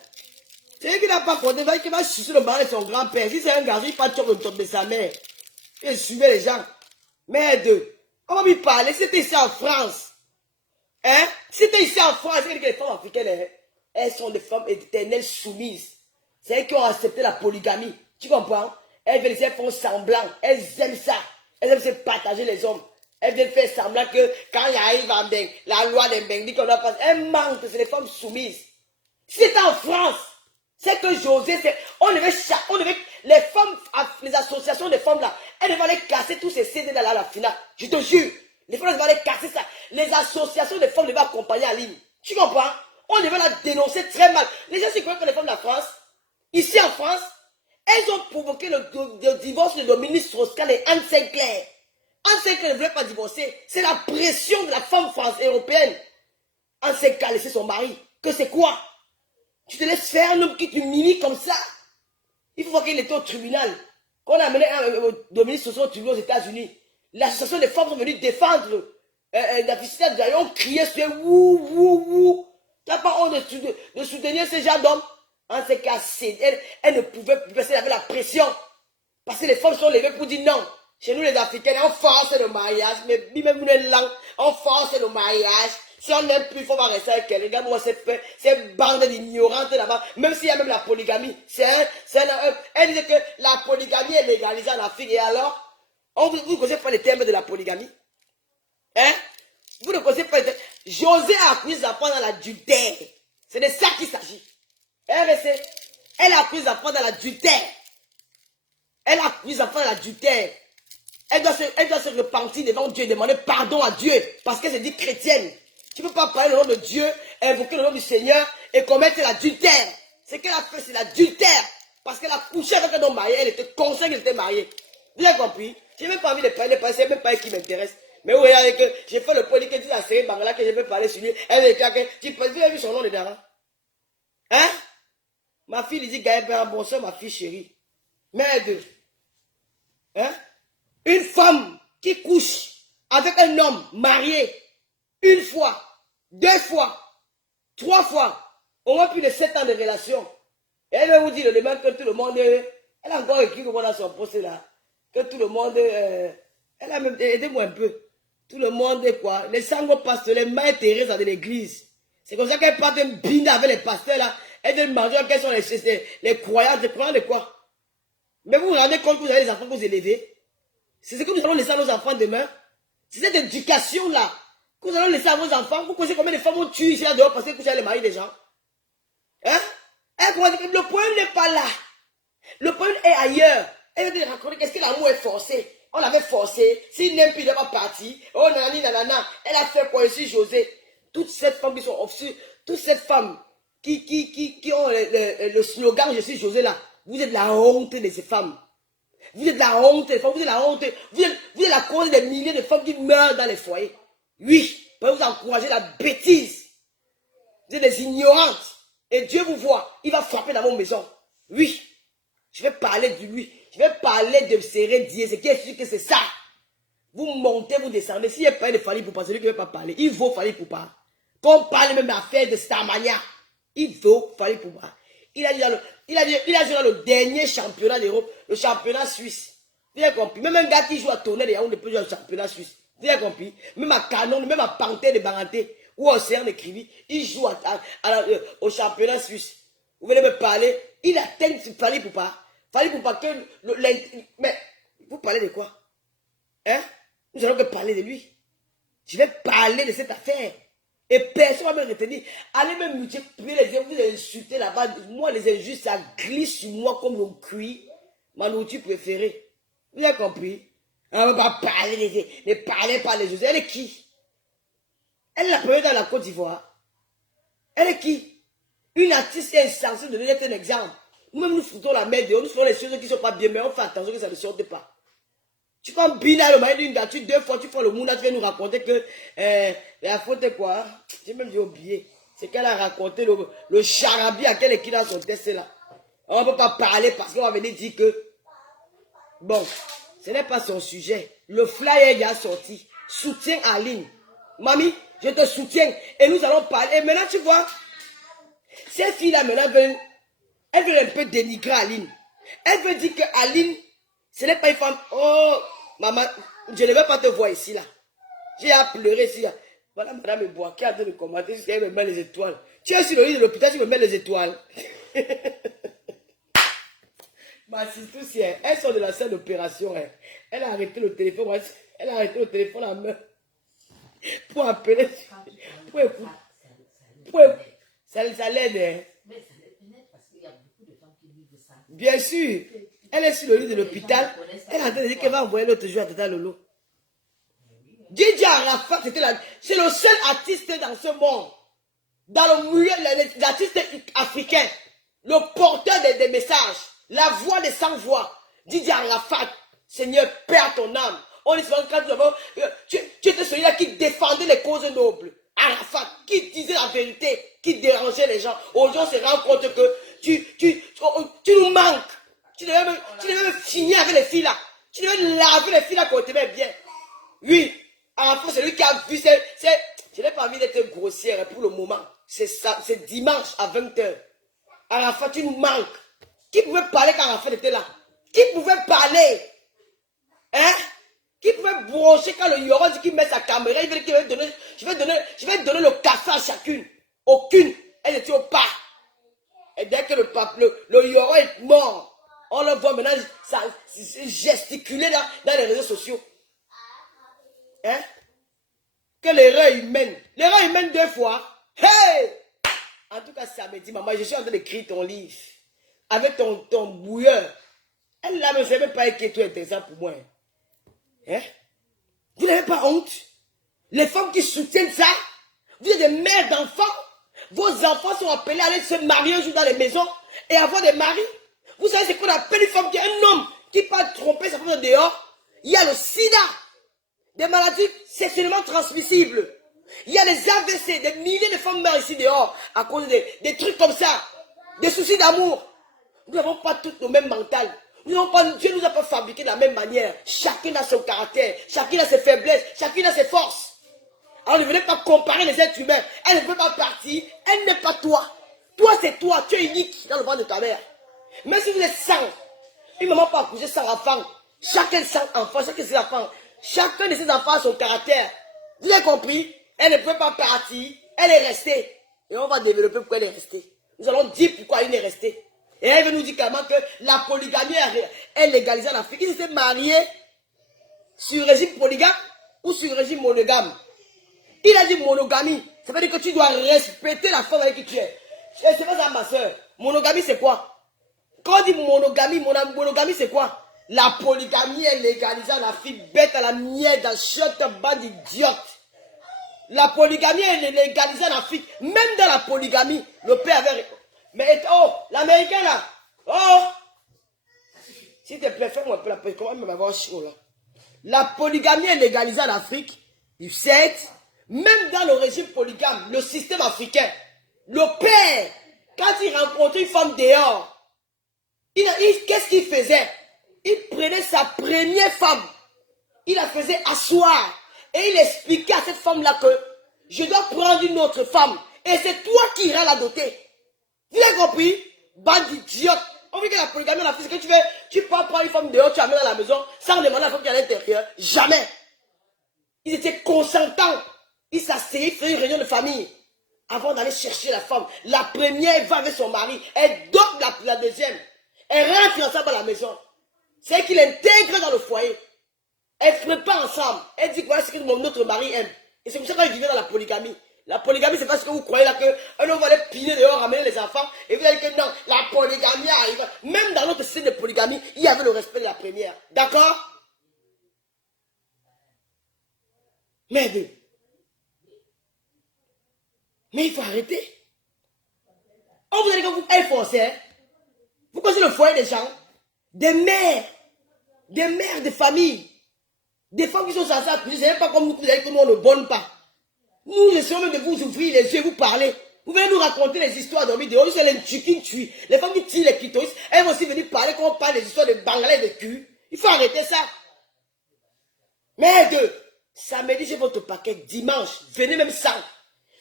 C'est lui qui n'a pas compté, qui va sucer le mari de son grand-père. Si c'est un garçon, il va tuer le top de sa mère. Il suivait les gens. Merde. On va lui parler. C'était ici en France. Hein? C'était ici en France. C'est que les femmes africaines, elles sont des femmes éternelles soumises. C'est elles qui ont accepté la polygamie. Tu comprends? Elles font semblant. Elles aiment ça. Elles aiment se partager les hommes. Elles viennent faire semblant que quand il arrive en Beng, la loi des Beng dit qu'on doit passer. Elles mentent, c'est des femmes soumises. Si c'était en France, c'est que José, les femmes, les associations de femmes là, elles devaient aller casser tous ces CD là, la finale. Je te jure, les femmes devaient aller casser ça. Les associations de femmes devaient accompagner en ligne. Tu comprends? On devait la dénoncer très mal. Les gens se croient que les femmes de la France, ici en France, elles ont provoqué le divorce de Dominique Strauss-Kahn et Anne Sinclair. Anne Sinclair ne voulait pas divorcer. C'est la pression de la femme européenne. Anne Sinclair a laissé son mari. Que c'est quoi? Tu te laisses faire un homme qui t'humilie comme ça. Il faut voir qu'il était au tribunal. Quand on a amené Dominique Strauss-Kahn au tribunal aux États-Unis, l'association des femmes sont venues défendre la visite de on criait sur wouh, wouh, wouh. Tu n'as pas honte de soutenir ces gens d'hommes? En ce cas, elle ne pouvait plus parce qu'elle avait la pression. Parce que les femmes sont levées pour dire non. Chez nous, les Africains, on force le mariage. Mais même une langue, on force le mariage. Si on n'aime plus, il faut pas rester avec elle. Regarde-moi cette bande d'ignorantes là-bas. Même s'il y a même la polygamie. Elle disait que la polygamie est légalisée en Afrique. Et alors, vous ne connaissez pas les termes de la polygamie? Hein? Vous ne connaissez pas les termes. José a accusé ses enfants dans la Judée. C'est de ça qu'il s'agit. Elle accuse la femme dans l'adultère. Elle accuse la femme dans l'adultère. Elle doit se repentir devant Dieu, demander pardon à Dieu, parce qu'elle se dit chrétienne. Tu ne peux pas parler le nom de Dieu, invoquer le nom du Seigneur et commettre l'adultère. Ce qu'elle a fait, c'est l'adultère. Parce qu'elle a couché avec un homme marié, elle était consciente qu'elle était mariée. Vous avez compris? Je n'ai même pas envie de parler, c'est même pas elle qui m'intéresse. Mais vous regardez que j'ai fait le point, que tu as serré Bangla, que je vais parler sur lui. Elle me dit que tu as vu son nom dedans. Hein? Ma fille, il dit Gaël, bonsoir, ma fille chérie. Merde. Hein? Une femme qui couche avec un homme marié une fois, 2 fois, 3 fois, au moins plus de 7 ans de relation. Et elle va vous dire le demain que tout le monde, elle a encore écrit dans son poste là, que tout le monde, elle a même, aidez-moi un peu, tout le monde est quoi, les sangles pasteurs, les mains Thérèse de l'église. C'est comme ça qu'elle part de binder avec les pasteurs là, et de manger quels sont les croyants de quoi. Mais vous vous rendez compte que vous avez les enfants que vous élevez. C'est ce que nous allons laisser à nos enfants demain. C'est cette éducation-là que nous allons laisser à vos enfants. Vous connaissez combien de femmes ont tué ici là dehors parce que vous avez les maris des gens. Hein? Le problème n'est pas là. Le problème est ailleurs. Elle veut te raconter qu'est-ce que l'amour est forcé. On l'avait forcé. S'il n'aime plus, il n'est pas parti. Oh nanani nanana. Elle a fait quoi ici, José? Toutes ces femmes qui sont obscures, toutes ces femmes qui ont le slogan Je suis José là. Vous êtes la honte de ces femmes. Vous êtes la honte des femmes, vous êtes la honte. Vous êtes la cause des milliers de femmes qui meurent dans les foyers. Oui, parce que vous encouragez la bêtise. Vous êtes des ignorantes. Et Dieu vous voit, il va frapper dans vos maisons. Oui, je vais parler de lui. Je vais parler de serrer Dieu. C'est qui est sûr que c'est ça. Vous montez, vous descendez. S'il n'y a pas de Fally Poupa, celui qui ne veut pas parler, il vaut Fally Poupa. Quand on parle même d'affaires de Starmania, il vaut Fally Poupa. Il a joué dans le dernier championnat d'Europe, le championnat suisse. Vous avez compris? Même un gars qui joue à Tonnerre de Yaoundé peut jouer au championnat suisse. Vous avez compris? Même à Canon, même à Panthère de Baranté, ou à Océan de Krivi, il joue au championnat suisse. Vous venez me parler, il atteint Fally Poupa. Fally Poupa que mais vous parlez de quoi? Hein? Nous allons que parler de lui. Je vais parler de cette affaire. Et personne ne va me retenir. Allez me multiplier les vous insultez là-bas. Moi, les injustes, ça glisse sur moi comme le cuit. Ma nourriture préférée. Vous avez compris? On ne va pas parler ne parlez pas les José. Elle est qui? Elle est la première dans la Côte d'Ivoire. Elle est qui? Une artiste insensée de donner un exemple. Nous-mêmes, nous foutons la merde dehors. Nous faisons les choses qui ne sont pas bien, mais on fait attention que ça ne sorte pas. Tu prends Bina, le mari d'une date, 2 fois, tu prends le monde, tu viens nous raconter que la faute est quoi? J'ai même oublié. C'est qu'elle a raconté le charabia à quel équipe dans son test là. On ne peut pas parler parce qu'on va venir dire que bon, ce n'est pas son sujet. Le flyer il a sorti. Soutien à Aline. Mamie, je te soutiens. Et nous allons parler. Et maintenant, tu vois, ces filles-là, maintenant, elles veulent un peu dénigrer Aline. Elle veut dire que Aline, ce n'est pas une femme. Oh, maman, je ne vais pas te voir ici, là. J'ai à pleurer ici, là. Voilà, madame Bois qui a de commenter si elle me met les étoiles. Tu es sur le lit de l'hôpital, tu me mets les étoiles. Ma sister, elles sont de la salle d'opération. Hein. Elle a arrêté le téléphone. Elle a arrêté le téléphone à main. Pour appeler. Pour écouter. Ça l'aide. Hein. Mais ça l'aide parce qu'il y a beaucoup de femmes qui vivent ça. Bien sûr. Elle est sur le lit de l'hôpital. Elle a dit qu'elle va envoyer l'autre jour à Tata Lolo. Didier Arafat, c'est le seul artiste dans ce monde, dans le milieu, l'artiste africain, le porteur des messages, la voix des sans-voix. Didier Arafat, Seigneur, perds ton âme. On est souvent quand tu étais celui-là qui défendait les causes nobles. Arafat, qui disait la vérité, qui dérangeait les gens. Aujourd'hui, on se rend compte que tu nous manques. Tu devais même finir avec les filles là. Tu devais laver les filles là qu'on t'aimait bien. Oui. Arafat, c'est lui qui a vu. Je n'ai pas envie d'être grossière pour le moment. C'est dimanche à 20h. Arafat, tu nous manques. Qui pouvait parler quand Arafat était là? Qui pouvait parler? Hein? Qui pouvait brancher quand le Yoron dit qu'il met sa caméra? Il veut qu'il va donner. Je vais donner le café à chacune. Aucune. Elle était au pas. Et dès que le Yoron est mort, on le voit maintenant gesticuler dans les réseaux sociaux. Hein? Que l'erreur humaine. L'erreur humaine 2 fois. Hey! En tout cas, samedi, maman, je suis en train d'écrire ton livre. Avec ton bouilleur. Elle là, ne fait même pas écrire tout intéressant pour moi. Hein? Vous n'avez pas honte? Les femmes qui soutiennent ça, vous êtes des mères d'enfants. Vos enfants sont appelés à aller se marier un jour dans les maisons et avoir des maris. Vous savez ce qu'on appelle une femme qui est un homme qui peut tromper sa femme dehors. Il y a le sida, des maladies sexuellement transmissibles. Il y a des AVC, des milliers de femmes meurent ici dehors à cause des trucs comme ça, des soucis d'amour. Nous n'avons pas toutes nos mêmes mentales. Dieu ne nous a pas fabriqués de la même manière. Chacun a son caractère, chacun a ses faiblesses, chacun a ses forces. Alors ne venez pas comparer les êtres humains. Elle ne peut pas partir, elle n'est pas toi. Toi c'est toi, tu es unique dans le ventre de ta mère. Mais si vous êtes 100, une maman peut accoucher 100 enfants. Chacun 100 enfants, chacun ses enfants. Chacun de ses enfants a son caractère. Vous avez compris? Elle ne peut pas partir, elle est restée. Et on va développer pourquoi elle est restée. Nous allons dire pourquoi elle est restée. Et elle veut nous dire clairement que la polygamie est légalisée en Afrique. Ils s'est mariés sur régime polygame ou sur régime monogame. Il a dit monogamie. Ça veut dire que tu dois respecter la femme avec qui tu es. C'est pas ça ma soeur. Monogamie c'est quoi? Quand on dit monogamie c'est quoi? La polygamie est légalisée en Afrique. Bête à la miette, dans chiotte, bande d'idiotes. La polygamie est légalisée en Afrique. Même dans la polygamie, le père avait... Mais oh, l'américain là. Oh. S'il te plaît, fais-moi un peu la pause. Comment même avoir chaud là? La polygamie est légalisée en Afrique. Du 7. Même dans le régime polygame, le système africain, le père, quand il rencontrait une femme dehors, qu'est-ce qu'il faisait? Il prenait sa première femme. Il la faisait asseoir. Et il expliquait à cette femme-là que je dois prendre une autre femme. Et c'est toi qui iras la doter. Vous avez compris? Bande d'idiotes. On veut que la polygamie en Afrique, c'est que tu peux prendre une femme dehors, tu amènes dans la maison, sans demander à la femme qui est à l'intérieur. Jamais. Ils étaient consentants. Ils s'asseyaient, ils faisaient une réunion de famille. Avant d'aller chercher la femme. La première va avec son mari. Elle dope la deuxième. Elle rentre ensemble à la maison. C'est qu'il intègre dans le foyer. Elle ne ferait pas ensemble. Elle dit voilà ce que notre mari aime. Et c'est pour ça qu'elle vivait dans la polygamie. La polygamie, c'est parce que vous croyez là qu'un homme va aller piner dehors, ramener les enfants, et vous allez dire que non, la polygamie arrive. Même dans notre système de polygamie, il y avait le respect de la première. D'accord? Mais il faut arrêter. On vous a dit que vous êtes français. Hein? Vous connaissez le foyer des gens. Des mères de famille. Des femmes qui sont censées accoucher. Ce n'est pas comme nous, vous avez que nous, on ne bonne pas. Nous essayons même de vous ouvrir les yeux et vous parler. Vous venez nous raconter les histoires de vidéo. C'est les chickens tuent. Les femmes qui tirent les clitoris, elles vont aussi venir parler quand on parle des histoires de Bangladesh de cul. Il faut arrêter ça. Mais samedi, j'ai votre paquet. Dimanche, venez même sans.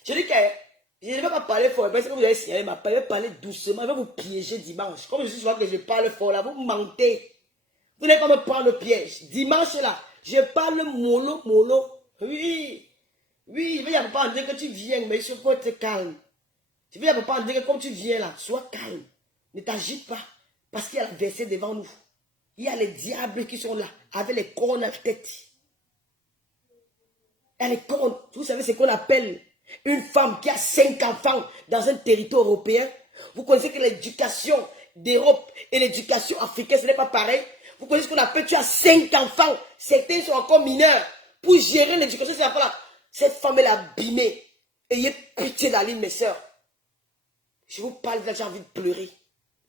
Je dis que je ne vais pas parler fort. Parce que vous allez signaler ma parole. Je vais parler doucement. Je vais vous piéger dimanche. Comme je suis souvent que je parle fort là, vous mentez. Vous n'allez pas me prendre le piège. Dimanche là, je parle mollo. Oui. Oui, il va pas en dire que tu viens, mais il faut être calme. Je vais pas en dire que comme tu viens là, sois calme. Ne t'agite pas. Parce qu'il y a la verset devant nous. Il y a les diables qui sont là, avec les cornes à la tête. Il y a les cornes. Vous savez ce qu'on appelle une femme qui a 5 enfants dans un territoire européen. Vous connaissez que l'éducation d'Europe et l'éducation africaine, ce n'est pas pareil. Vous connaissez ce qu'on appelle, tu as 5 enfants. Certains sont encore mineurs. Pour gérer l'éducation de ces enfants-là. Cette femme, elle a abîmé. Ayez pitié d'Aline, mes soeurs. Je vous parle là, j'ai envie de pleurer.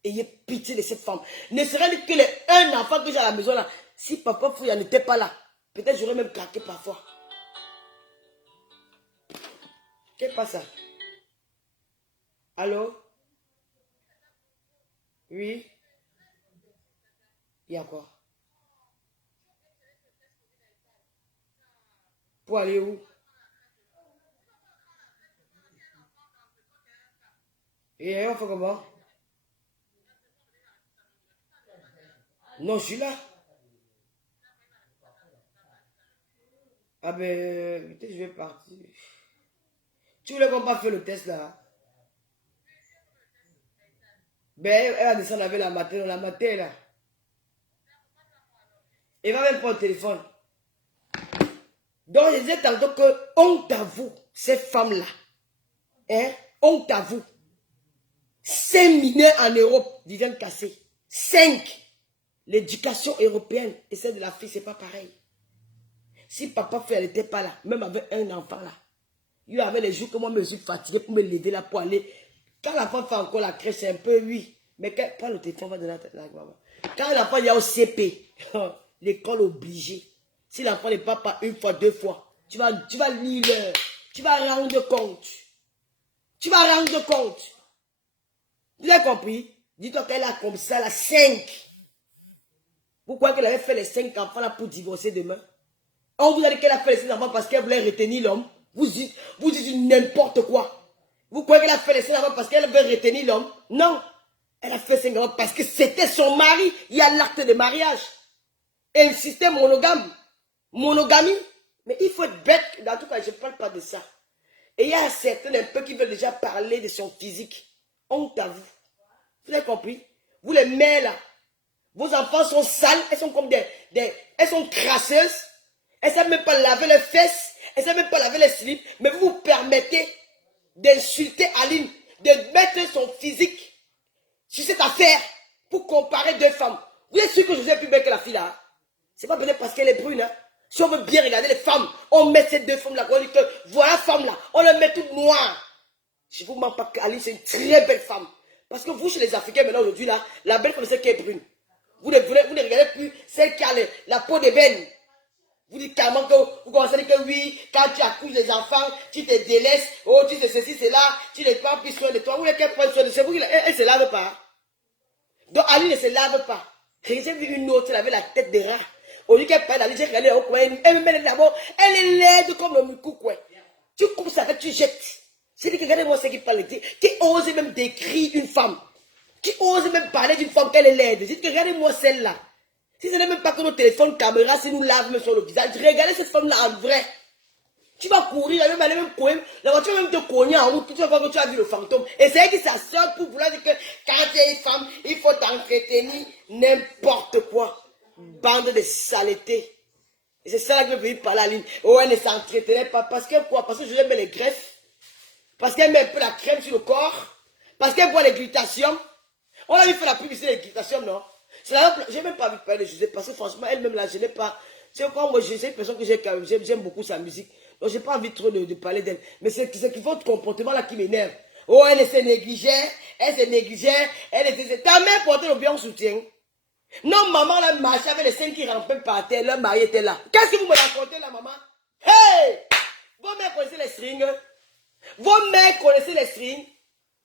Ayez pitié de cette femme. Ne serait-ce que un enfant que j'ai à la maison là, si papa Fouya n'était pas là, peut-être j'aurais même craqué parfois. Qu'est-ce qui passe ça? Allô? Oui? Il y a quoi? Pour aller où? Et on fait comment? Non, je suis là. Ah ben, peut-être je vais partir. Tu voulais qu'on pas fait le test là? Ben, elle va descendre avec la matin là. Elle va même prendre le téléphone. Donc, je disais tantôt que honte à vous, ces femmes-là. Hein? Honte à vous. 5 mineurs en Europe, Viviane Cassé. 5. L'éducation européenne et celle de la fille, c'est pas pareil. Si papa elle n'était pas là, même avec un enfant là, il y avait les jours que moi je suis fatigué pour me l'aider là pour aller. Quand l'enfant fait encore la crèche, c'est un peu oui. Mais quand prends le téléphone, va donner la maman. Quand l'enfant il y a au CP, l'école obligée. Si l'enfant n'est pas une fois, 2 fois, tu vas lire, tu vas rendre compte. Tu vas rendre compte. Vous avez compris? Dis-toi qu'elle a comme ça, là, 5. Vous croyez qu'elle avait fait les 5 enfants là pour divorcer demain? On vous a dit qu'elle a fait les 5 enfants parce qu'elle voulait retenir l'homme. Vous dites n'importe quoi. Vous croyez qu'elle a fait les 5 enfants parce qu'elle veut retenir l'homme? Non. Elle a fait 5 enfants parce que c'était son mari. Il y a l'acte de mariage. Et un système monogame. Monogamie. Mais il faut être bête. En tout cas, je ne parle pas de ça. Et il y a certains un peu qui veulent déjà parler de son physique. Honte à vous. Vous avez compris? Vous les mères là. Vos enfants sont sales. Elles sont comme elles sont crasseuses. Elles ne savent même pas laver les fesses. Elles ne savent même pas laver les slips. Mais vous vous permettez d'insulter Aline. De mettre son physique sur cette affaire. Pour comparer 2 femmes. Vous êtes sûr que je vous ai plus belle que la fille là? C'est pas peut-être parce qu'elle est brune. Hein? Si on veut bien regarder les femmes, on met ces 2 femmes là. On dit que voilà femme là. On les met toutes noires. Je ne vous mens pas qu'Aline c'est une très belle femme. Parce que vous chez les Africains maintenant aujourd'hui là, la belle femme c'est celle qui est brune. Vous ne regardez plus celle qui a la peau d'ébène. Vous dites carrément que vous commencez à dire que oui, quand tu accouches les enfants, tu te délaisses, oh tu sais ceci, c'est là, tu ne prends plus soin de toi. Vous voulez qu'elle prenne soin de toi, elle ne se lave pas. Donc Aline ne se lave pas. J'ai vu une autre, elle avait la tête de rat. Au lieu qu'elle parle d'Aline, j'ai regardé au coin, elle d'abord, elle est laide comme le moukou quoi. Tu coupes ça, tu jettes. C'est dit que regardez-moi ce qui parle. Qui ose même décrire une femme. Qui ose même parler d'une femme qu'elle est laide. Dites que regardez-moi celle-là. Si ce n'est même pas que nos téléphones caméras, si nous lavent même sur le visage, regardez cette femme-là en vrai. Tu vas courir, elle va aller même courir. La voiture va même te cogner en route, tu vas voir que tu as vu le fantôme. Et c'est elle qui s'assure pour vouloir dire que quand tu es une femme, il faut t'entretenir n'importe quoi. Bande de saletés. Et c'est ça que je veux parler à Aline. Oh, elle ne s'entretenait pas. Parce que quoi? Parce que je lui mets les greffes. Parce qu'elle met un peu la crème sur le corps. Parce qu'elle boit les glutations. On a vu faire la publicité des glutations, non? Je n'ai même pas envie de parler de José parce que franchement, elle-même là, je n'ai pas. C'est quoi, moi, c'est une personne que j'aime beaucoup sa musique. Donc, je n'ai pas envie trop de parler d'elle. Mais c'est votre comportement là qui m'énerve. Oh, elle se négligeait, elle était. Ta mère portait le bien soutien. Non, maman, là, marchait avec les seins qui rampaient par terre, leur mari était là. Qu'est-ce que vous me racontez là, maman? Hey! Vos mères connaissaient les strings. Vos mères connaissaient les strings.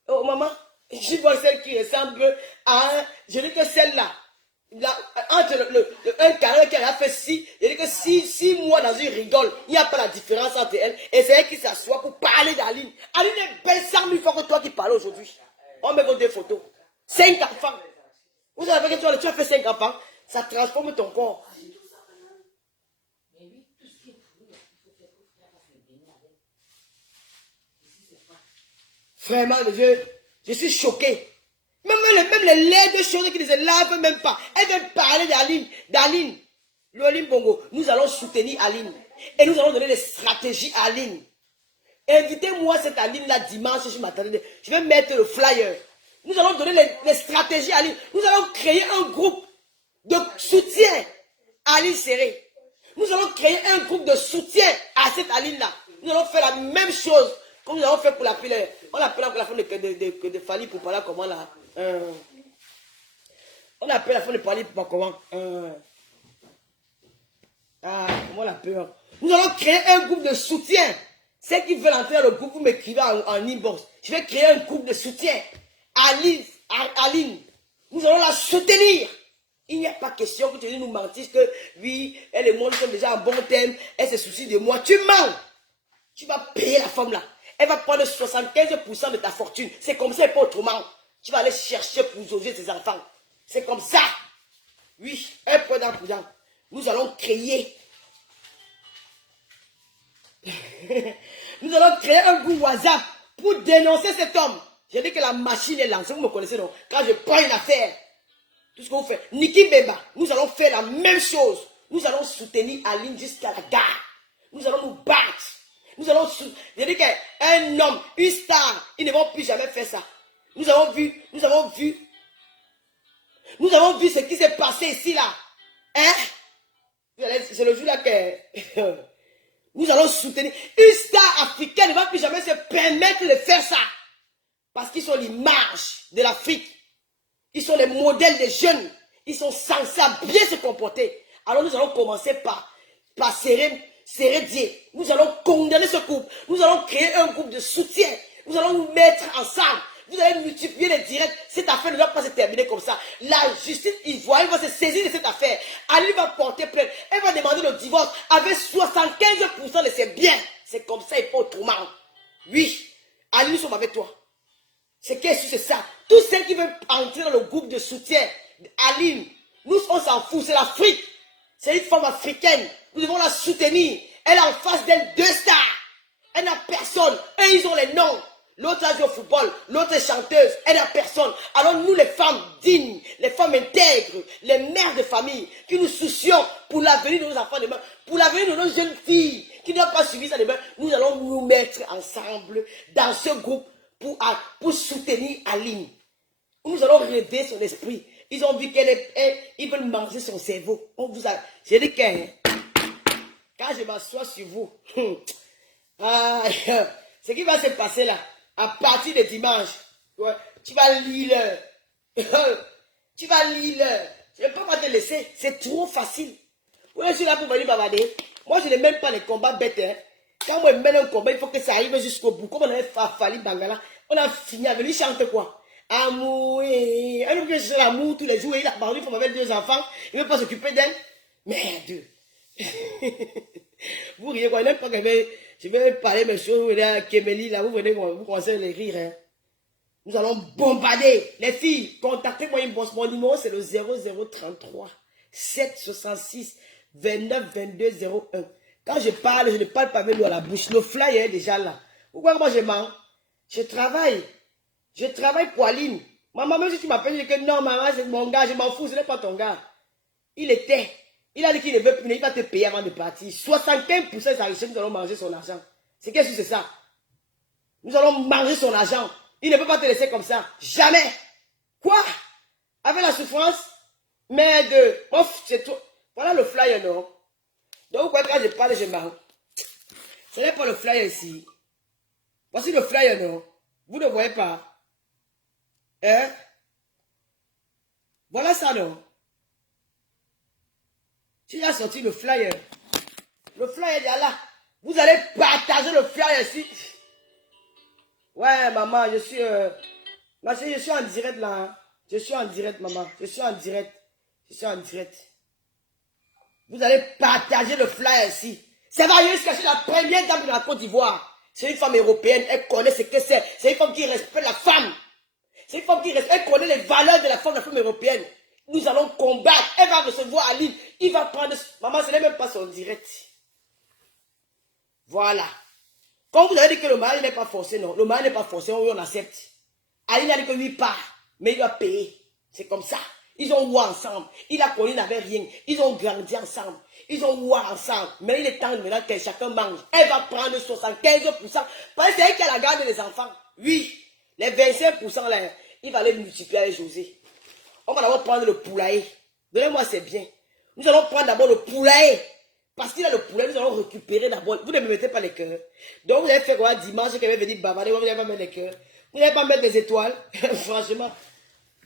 Oh, maman, je vois celle qui ressemble à je dis que celle-là, entre un carré qu'elle a fait 6, je dis que 6 mois dans une rigole, il n'y a pas la différence entre elle. Et c'est elle qui s'assoit pour parler d'Aline. Aline est belle 100 000 fois que toi qui parles aujourd'hui. On met vos 2 photos. 5 enfants. Vous savez que tu as fait 5 enfants, ça transforme ton corps. Vraiment, je suis choqué. Même les laits de choses qui ne se lavent même pas. Elle veut parler d'Aline. Lolim Bongo, nous allons soutenir Aline. Et nous allons donner des stratégies à Aline. Invitez-moi cette Aline-là dimanche, je m'attendais. Je vais mettre le flyer. Nous allons donner les stratégies à Aline. Nous allons créer un groupe de soutien à Aline Serré. Nous allons créer un groupe de soutien à cette Aline-là. Nous allons faire la même chose comme nous avons fait pour la fille. On appelle la femme de Fali pour parler comment là. On appelle la femme de Fali pour comment. Comment on l'appelle? Nous allons créer un groupe de soutien. Ceux qui veulent entrer dans le groupe, vous m'écrivez en inbox. Je vais créer un groupe de soutien. Aline, nous allons la soutenir. Il n'y a pas question que tu nous mentisses que oui, elle et moi nous sommes déjà en bon terme, elle se soucie de moi. Tu mens. Tu vas payer la femme là. Elle va prendre 75% de ta fortune. C'est comme ça et pas autrement. Tu vas aller chercher pour sauver tes enfants. C'est comme ça. Oui, un prudent. Nous allons créer. Nous allons créer un groupe WhatsApp pour dénoncer cet homme. J'ai dit que la machine est lancée. Vous me connaissez, non? Quand je prends une affaire, tout ce que vous faites. Niki Bemba, nous allons faire la même chose. Nous allons soutenir Aline jusqu'à la gare. Nous allons nous battre. Nous allons soutenir. J'ai dit qu'un homme, une star, ils ne vont plus jamais faire ça. Nous avons vu ce qui s'est passé ici, là. Hein? C'est le jour-là que nous allons soutenir. Une star africaine ne va plus jamais se permettre de faire ça. Parce qu'ils sont l'image de l'Afrique. Ils sont les modèles des jeunes. Ils sont censés bien se comporter. Alors nous allons commencer par serrer Dieu. Nous allons condamner ce groupe. Nous allons créer un groupe de soutien. Nous allons nous mettre ensemble. Vous allez multiplier les directs. Cette affaire ne doit pas se terminer comme ça. La justice ivoirienne va se saisir de cette affaire. Ali va porter plainte. Elle va demander le divorce avec 75% de ses biens. C'est comme ça et pas autrement. Oui, Ali, nous sommes avec toi. C'est qu'est-ce que c'est ça? Tous ceux qui veulent entrer dans le groupe de soutien d'Aline, nous on s'en fout, c'est l'Afrique. C'est une femme africaine. Nous devons la soutenir. Elle a en face d'elle 2 stars. Elle n'a personne. Eux, ils ont les noms. L'autre a joué au football, l'autre est chanteuse, elle n'a personne. Alors nous, les femmes dignes, les femmes intègres, les mères de famille, qui nous soucions pour l'avenir de nos enfants demain, pour l'avenir de nos jeunes filles, qui n'ont pas suivi ça demain, nous allons nous mettre ensemble dans ce groupe pour soutenir Aline. Nous allons rêver son esprit. Ils ont vu ils veulent manger son cerveau. On vous a, j'ai dit que quand je m'assois sur vous, ce qui va se passer là, à partir de dimanche, ouais, tu vas lire. Tu vas lire. Je ne peux pas te laisser. C'est trop facile. Ouais, je suis là pour venir bavarder. Moi, je ne mène pas les combats bêtes. Hein. Quand moi, je mène un combat, il faut que ça arrive jusqu'au bout. Comme on avait fallu Bangala, on a fini avec lui chanter quoi? Amour. Elle veut que je sois l'amour tous les jours. Il a parlé, il faut m'avoir 2 enfants. Il ne veut pas s'occuper d'elle. Merde. Vous riez quoi? Il n'aime pas que je vais parler, monsieur, vous venez à Kémeli, là, vous venez, vous commencez à les rire. Hein. Nous allons bombarder. Les filles, contactez-moi une bosse. Mon numéro, c'est le 0033 766 29 22 01. Quand je parle, je ne parle pas avec l'eau à la bouche. Le flyer est déjà là. Pourquoi moi je mens? Je travaille. Je travaille pour Aline. Maman, même si tu m'appelles, je dis que non, maman, c'est mon gars, je m'en fous, ce n'est pas ton gars. Il était. Il a dit qu'il ne veut plus, il va te payer avant de partir. 75% de sa richesse, nous allons manger son argent. C'est qu'est-ce que c'est ça? Nous allons manger son argent. Il ne peut pas te laisser comme ça. Jamais. Quoi? Avec la souffrance? Merde. C'est tout. Voilà le flyer, non? Donc, quand je parle, je marre. Ce n'est pas le flyer ici. Voici le flyer, non? Vous ne voyez pas? Hein? Voilà ça, non? Tu as sorti le flyer. Le flyer est là. Vous allez partager le flyer ici. Ouais, maman, je suis en direct là. Hein. Je suis en direct, maman. Je suis en direct. Je suis en direct. Vous allez partager le flyer ici. C'est Valérie Skachi, la première dame de la Côte d'Ivoire. C'est une femme européenne. Elle connaît ce que c'est. C'est une femme qui respecte la femme. C'est une femme qui respecte. Elle connaît les valeurs de la femme européenne. Nous allons combattre. Elle va recevoir Aline. Il va prendre... Maman, ce n'est même pas son direct. Voilà. Quand vous avez dit que le mari n'est pas forcé, non. Le mari n'est pas forcé, on accepte. Aline a dit que lui part, mais il doit payer. C'est comme ça. Ils ont oué ensemble. Il a connu, il n'avait rien. Ils ont grandi ensemble. Ils ont oué ensemble. Mais il est temps maintenant que chacun mange. Elle va prendre 75%. Parce que c'est elle qui a la garde des enfants. Oui. Les 25% là, il va les multiplier avec José. On va d'abord prendre le poulailler. Donnez-moi, c'est bien. Nous allons prendre d'abord le poulailler. Parce qu'il a le poulet, nous allons récupérer d'abord. Vous ne me mettez pas les cœurs. Donc vous allez faire quoi dimanche, quand vous venir bavarder, vous n'allez pas mettre les cœurs. Vous n'allez pas mettre des étoiles. Franchement.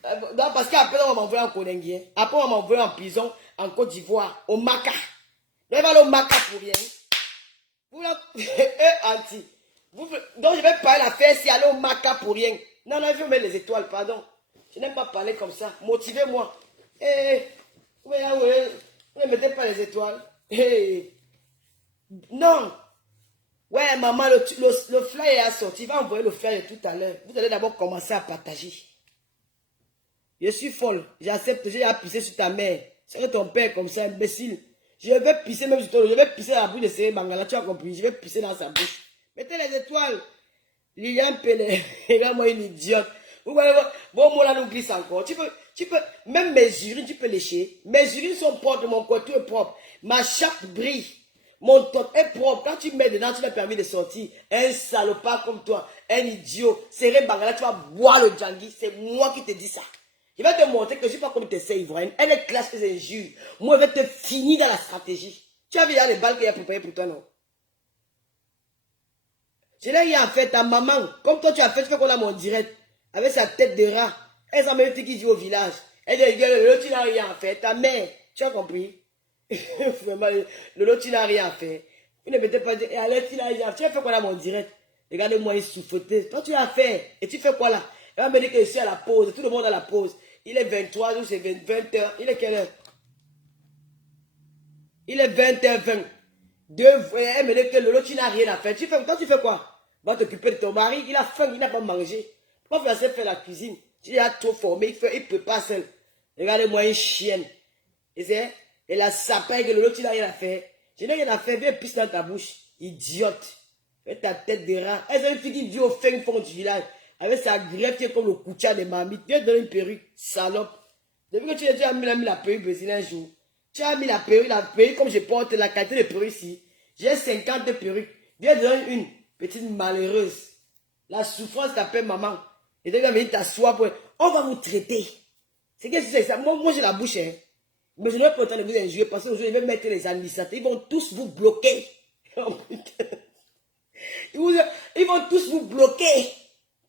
Non, parce qu'après, on va m'envoyer en Conenguien. Après, on va m'envoyer en prison, en Côte d'Ivoire, au Maca. Vous allez aller au Maca pour rien. Vous là, anti. Donc je vais parler l'affaire si aller au Maca pour rien. Non, non, il faut mettre les étoiles, pardon. Je n'aime pas parler comme ça. Motivez-moi. Vous ne mettez pas les étoiles. Hey. Non. Ouais, maman, le flyer est sorti. Il va envoyer le flyer tout à l'heure. Vous allez d'abord commencer à partager. Je suis folle. J'accepte. J'ai pissé sur ta mère. C'est ton père comme ça, imbécile. Je vais pisser même sur toi. Je vais pisser dans la bouche de ces Mangala. Tu as compris? Je vais pisser dans sa bouche. Mettez les étoiles. Lilian Pelé. Regarde-moi une idiote. Bon, moi là, nous glisse encore. Tu peux, même mes urines, tu peux lécher. Mes urines sont propres de mon corps, tout est propre. Ma chape brille. Mon top est propre. Quand tu mets dedans, tu m'as permis de sortir. Un salopard comme toi, un idiot, serré bangala, tu vas boire le djangui. C'est moi qui te dis ça. Je vais te montrer que je ne suis pas comme tes sœurs ivoiriennes. Elle est classe, c'est injure. Moi, je vais te finir dans la stratégie. Tu as vu les balles qu'il y a préparées pour toi, non? Je n'ai rien fait. Ta maman, comme toi tu as fait, tu fais qu'on a mon direct. Avec sa tête de rat. Elle s'en met qui dit au village. Elle dit, tu n'as rien fait. Ta mère, tu as compris? Vraiment, tu n'as rien fait. Vous ne mettez pas dire, allez, tu n'as rien fait. Tu as fait quoi là, mon direct? Regardez-moi, il souffle. Toi, tu l'as fait. Et tu fais quoi là? Elle va me dire que je suis à la pause. Tout le monde à la pause. Il est 23, nous c'est 20 heures. Il est quelle heure? Il est 20h20. Elle me dit que Lolo, tu n'as rien à faire. Toi, tu fais quoi? Va t'occuper de ton mari. Il a faim, il n'a pas mangé. Pourquoi tu vas faire la cuisine? Tu l'as trop formé, il peut pas seul. Regardez-moi une chienne. Et la sapin que Lolo, tu n'as rien à faire. Je n'ai rien à faire. Viens pisse dans ta bouche. Idiote. Fais ta tête de rat. Elle est une fille qui vit au fin fond du village. Avec sa greffe qui est comme le coutia des mamies. Viens donner une perruque. Salope. Depuis que tu as mis la perruque brésilienne un jour. Tu as mis la perruque comme je porte la qualité de perruque ici. J'ai 50 perruques. Viens donner une petite malheureuse. La souffrance t'appelle maman. Et tu vas venir t'asseoir pour... On va vous traiter. C'est que c'est ça. Moi j'ai la bouche. Hein. Mais je n'ai pas le temps de vous injurier parce qu'aujourd'hui, je vais mettre les administrateurs. Ils vont tous vous bloquer. Oh, ils vont tous vous bloquer.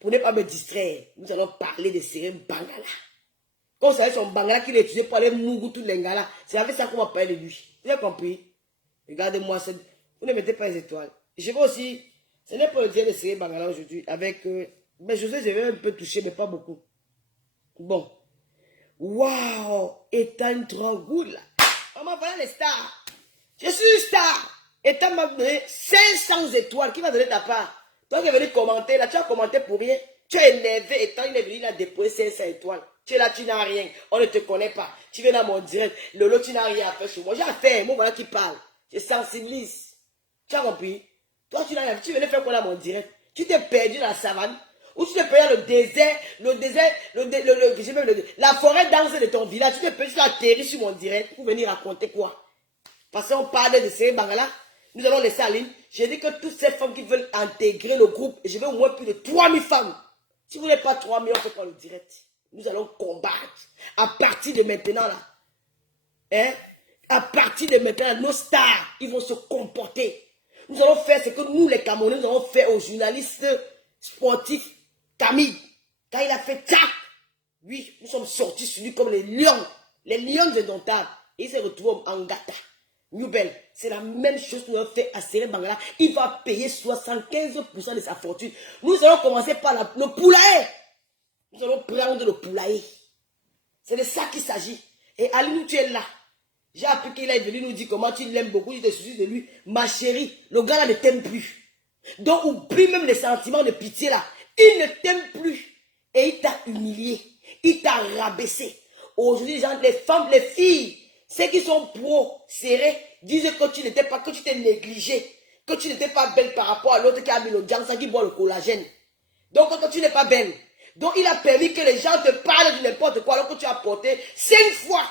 Pour ne pas me distraire. Nous allons parler de Serem Bangala. Quand vous savez son Bangala qu'il a étudié pour aller Mugutu Lengala, c'est avec ça qu'on va parler de lui. Vous avez compris? Regardez-moi, vous ne mettez pas les étoiles. Je vais aussi, ce n'est pas le dire de Serem Bangala aujourd'hui, avec, mais je sais, je vais un peu toucher, mais pas beaucoup. Bon. Waouh! Ethan Trangoul. On m'a parlé les stars. Je suis une star. Ethan m'a donné 500 étoiles. Qui va donner ta part? Toi qui es venu commenter, là, tu as commenté pour rien. Tu es énervé. Ethan, il est venu, il a déposé 500 étoiles. Tu es là, tu n'as rien. On ne te connaît pas. Tu viens dans mon direct. Lolo, tu n'as rien à faire sur moi. J'ai affaire. Moi, voilà qui parle. Je sensibilise. Tu as compris? Toi, tu n'as rien. Tu venais faire quoi dans mon direct? Tu t'es perdu dans la savane. Ou tu t'es perdu dans le désert, la forêt dense de ton village. Tu t'es perdu, tu as atterri sur mon direct pour venir raconter quoi? Parce qu'on parle de ces Bangala. Nous allons laisser à ligne. J'ai dit que toutes ces femmes qui veulent intégrer le groupe, et je veux au moins plus de 3000 femmes. Si vous n'êtes pas 3000, on ne fait pas le direct. Nous allons combattre. À partir de maintenant, là. Hein? À partir de maintenant, nos stars, ils vont se comporter. Nous allons faire ce que nous, les Camerounais, nous allons faire aux journalistes sportifs. Camille, quand il a fait tac, oui, nous sommes sortis sur lui comme les lions indomptables. Et il s'est retrouvé en gata. Nouvelle, c'est la même chose que nous avons fait à Serem Bangala. Il va payer 75% de sa fortune. Nous allons commencer par le poulailler. Nous allons prendre le poulailler. C'est de ça qu'il s'agit. Et Ali, tu es là. J'ai appris qu'il est venu nous dire comment tu l'aimes beaucoup, tu te soucies de lui. Ma chérie, le gars là ne t'aime plus. Donc oublie même les sentiments de pitié là. Il ne t'aime plus. Et il t'a humilié. Il t'a rabaissé. Aujourd'hui, les femmes, les filles, ceux qui sont pro-serrés, disent que tu n'étais pas, que tu t'es négligé. Que tu n'étais pas belle par rapport à l'autre qui a mis le jansa, qui boit le collagène. Donc quand tu n'es pas belle. Donc il a permis que les gens te parlent de n'importe quoi alors que tu as porté 5 fois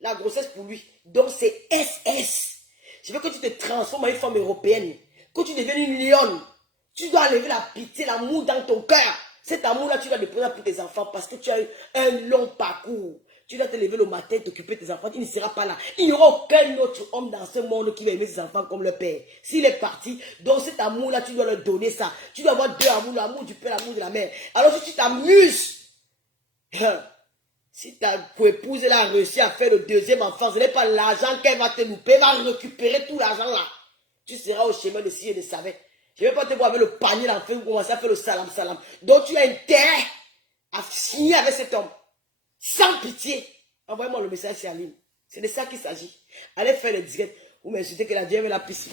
la grossesse pour lui. Donc c'est SS. Je veux que tu te transformes en une femme européenne. Que tu deviennes une lionne. Tu dois enlever la pitié, l'amour dans ton cœur. Cet amour-là, tu dois le prendre pour tes enfants parce que tu as eu un long parcours. Tu dois te lever le matin, t'occuper de tes enfants. Il ne sera pas là. Il n'y aura aucun autre homme dans ce monde qui va aimer ses enfants comme le père. S'il est parti, donc cet amour-là, tu dois leur donner ça. Tu dois avoir deux amours, l'amour du père, l'amour de la mère. Alors si tu t'amuses, si ta coépouse a réussi à faire le deuxième enfant, ce n'est pas l'argent qu'elle va te louper, elle va récupérer tout l'argent là. Tu seras au chemin de ci et de savais. Je ne vais pas te voir avec le panier dans le feu, commencer à faire le salam. Donc tu as intérêt à signer avec cet homme. Sans pitié. Envoyez-moi le message sur la ligne. C'est de ça qu'il s'agit. Allez faire le direct. Vous m'insultez que la vieille la pisse.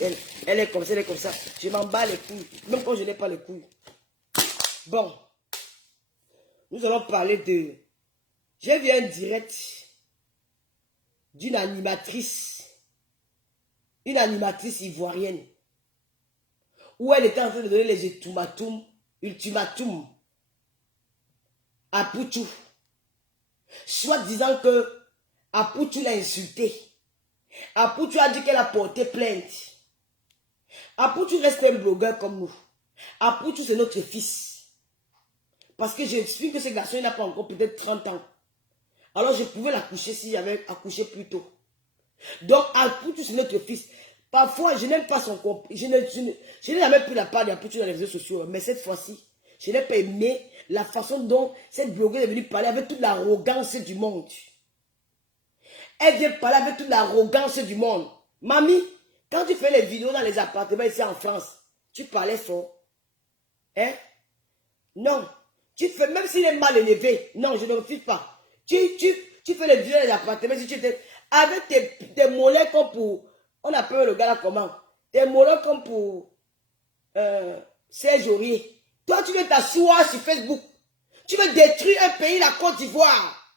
Elle est comme ça, elle est comme ça. Je m'en bats les couilles. Même quand je n'ai pas les couilles. Bon. Nous allons parler de... J'ai vu un direct d'une animatrice. Une animatrice ivoirienne. Où elle était en train de donner les ultimatums à Poutou. Soit disant que Poutou l'a insulté. Poutou a dit qu'elle a porté plainte. Apoutou reste un blogueur comme nous. Apoutou, c'est notre fils. Parce que j'explique que ce garçon n'a pas encore peut-être 30 ans. Alors je pouvais l'accoucher si j'avais accouché plus tôt. Donc Apoutou, c'est notre fils. Parfois, je n'aime pas son comportement. Je n'ai jamais pris la part d'Apoutou dans les réseaux sociaux. Mais cette fois-ci, je n'ai pas aimé la façon dont cette blogueuse est venue parler avec toute l'arrogance du monde. Elle vient parler avec toute l'arrogance du monde. Mamie, quand tu fais les vidéos dans les appartements ici en France, tu parlais fort. Hein? Non. Tu fais, même s'il est mal élevé, non, je ne refuse pas. Tu fais les vidéos dans les appartements, si tu fais, avec tes mollets comme pour, on appelle le gars là comment? Tes mollets comme pour Serge Aurier. Toi, tu veux t'asseoir sur Facebook. Tu veux détruire un pays, la Côte d'Ivoire.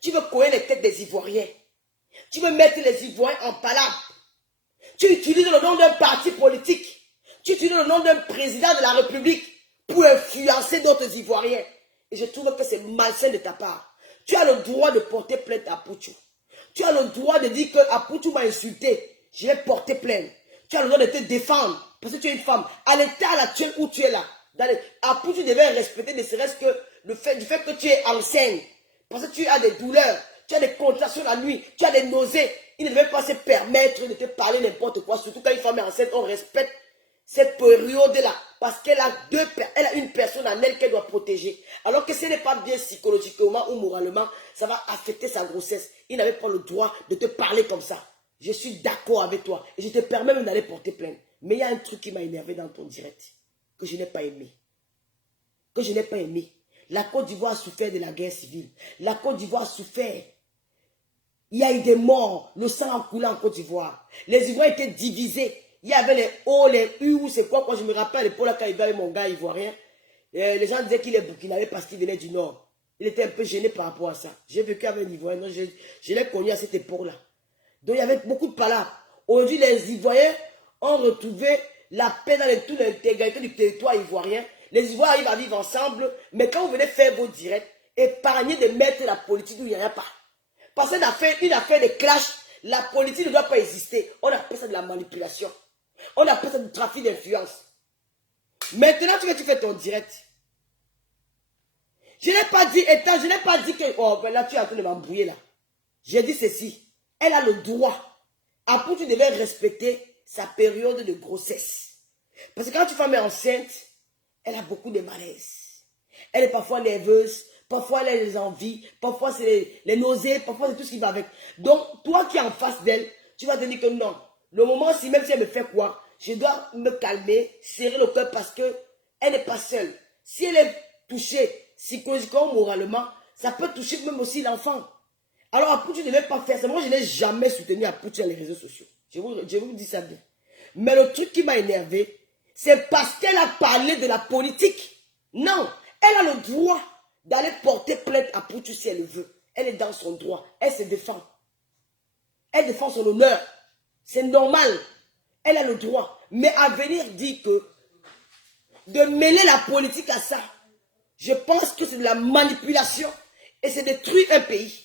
Tu veux courir les têtes des Ivoiriens. Tu veux mettre les Ivoiriens en palabre. Tu utilises le nom d'un parti politique. Tu utilises le nom d'un président de la République pour influencer d'autres Ivoiriens. Et je trouve que c'est malsain de ta part. Tu as le droit de porter plainte à Apoutou. Tu as le droit de dire que Apoutou m'a insulté. Je vais porter plainte. Tu as le droit de te défendre parce que tu es une femme. À l'état actuel où tu es là, Apoutou devait respecter ne serait-ce que du fait que tu es enceinte. Parce que tu as des douleurs, tu as des contractions la nuit, tu as des nausées. Il ne devait pas se permettre de te parler n'importe quoi. Surtout quand une femme est enceinte, on respecte cette période-là. Parce qu'elle a une personne en elle qu'elle doit protéger. Alors que ce n'est pas bien psychologiquement ou moralement, ça va affecter sa grossesse. Il n'avait pas le droit de te parler comme ça. Je suis d'accord avec toi. Et je te permets même d'aller porter plainte. Mais il y a un truc qui m'a énervé dans ton direct. Que je n'ai pas aimé. Que je n'ai pas aimé. La Côte d'Ivoire a souffert de la guerre civile. La Côte d'Ivoire a souffert. Il y a eu des morts. Le sang a coulé en Côte d'Ivoire. Les Ivoiriens étaient divisés. Il y avait les O, les U, c'est quoi. Quand je me rappelle, l'époque là, quand il avait mon gars ivoirien, les gens disaient qu'il est burkinabé parce qu'il venait du Nord. Il était un peu gêné par rapport à ça. J'ai vécu avec un Ivoirien. Donc je l'ai connu à cette époque-là. Donc il y avait beaucoup de palabres. Aujourd'hui, les Ivoiriens ont retrouvé la paix dans toute l'intégralité du territoire ivoirien. Les Ivoiriens arrivent à vivre ensemble, mais quand vous venez faire vos directs, épargnez de mettre la politique où il n'y en a pas. Parce qu'une affaire de clash, la politique ne doit pas exister. On appelle ça de la manipulation. On appelle ça du trafic d'influence. Maintenant, tu fais ton direct. Je n'ai pas dit que... Oh, ben là, tu es en train de m'embrouiller là. J'ai dit ceci. Elle a le droit. Après, tu devais respecter sa période de grossesse. Parce que quand tu femme est enceinte, elle a beaucoup de malaise. Elle est parfois nerveuse, parfois elle a des envies, parfois c'est les nausées, parfois c'est tout ce qui va avec. Donc, toi qui es en face d'elle, tu vas te dire que non. Le moment, si même si elle me fait quoi, je dois me calmer, serrer le cœur parce que elle n'est pas seule. Si elle est touchée psychologiquement, moralement, ça peut toucher même aussi l'enfant. Alors, Apoutou, tu ne devais pas faire ça. Moi, je n'ai jamais soutenu Apoutou sur les réseaux sociaux. Je vous dis ça bien. Mais le truc qui m'a énervé, c'est parce qu'elle a parlé de la politique. Non, elle a le droit d'aller porter plainte à Apoutou si elle le veut. Elle est dans son droit. Elle se défend. Elle défend son honneur. C'est normal. Elle a le droit. Mais à venir dire que de mêler la politique à ça, je pense que c'est de la manipulation et c'est détruire un pays.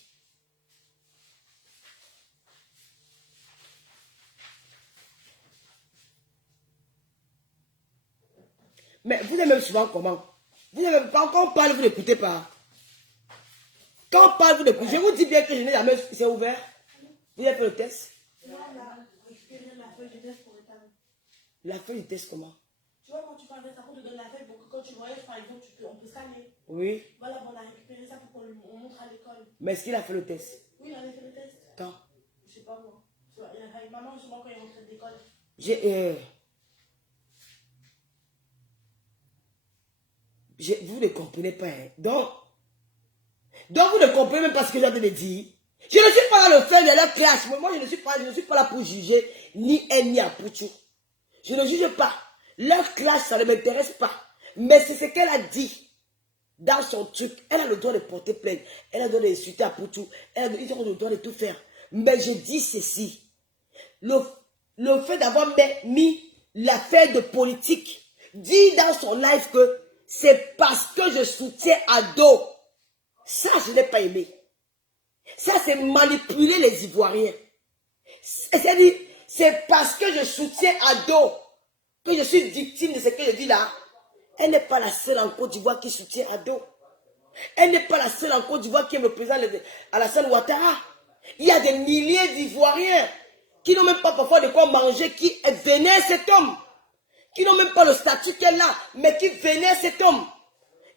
Mais vous êtes même souvent comment? Quand on parle, vous n'écoutez pas. Quand on parle, vous n'écoutez pas. Je vous dis bien que je n'ai jamais... C'est ouvert. Vous avez fait le test? La feuille de test comment? Tu vois, quand tu parles de ça, on te donne la feuille pour que quand tu voyages, par exemple, on peut scanner. Oui. Voilà, on a récupéré ça pour qu'on montre à l'école. Mais est-ce qu'il a fait le test? Oui, il avait fait le test. Quand? Je sais pas moi. Avec maman, souvent quand il rentrait de l'école. Vous ne comprenez pas. Hein? Donc vous ne comprenez même pas ce que j'ai de dire. Je ne suis pas là le faire de leur classe. Moi, je ne suis pas là pour juger ni elle ni Apoutou. Je ne juge pas. Leur classe, ça ne m'intéresse pas. Mais c'est ce qu'elle a dit dans son truc. Elle a le droit de porter plainte. Elle a le droit d'insulter Apoutou. Elle a le droit de tout faire. Mais je dis ceci. Le fait d'avoir mis l'affaire de politique, dit dans son live que c'est parce que je soutiens Ado. Ça, je n'ai pas aimé. Ça, c'est manipuler les Ivoiriens. C'est-à-dire, c'est parce que je soutiens Ado que je suis victime de ce que je dis là. Elle n'est pas la seule en Côte d'Ivoire qui soutient Ado. Elle n'est pas la seule en Côte d'Ivoire qui aime le président Alassane Ouattara. Il y a des milliers d'Ivoiriens qui n'ont même pas parfois de quoi manger, qui vénèrent cet homme. Qui n'ont même pas le statut qu'elle a, mais qui vénèrent cet homme.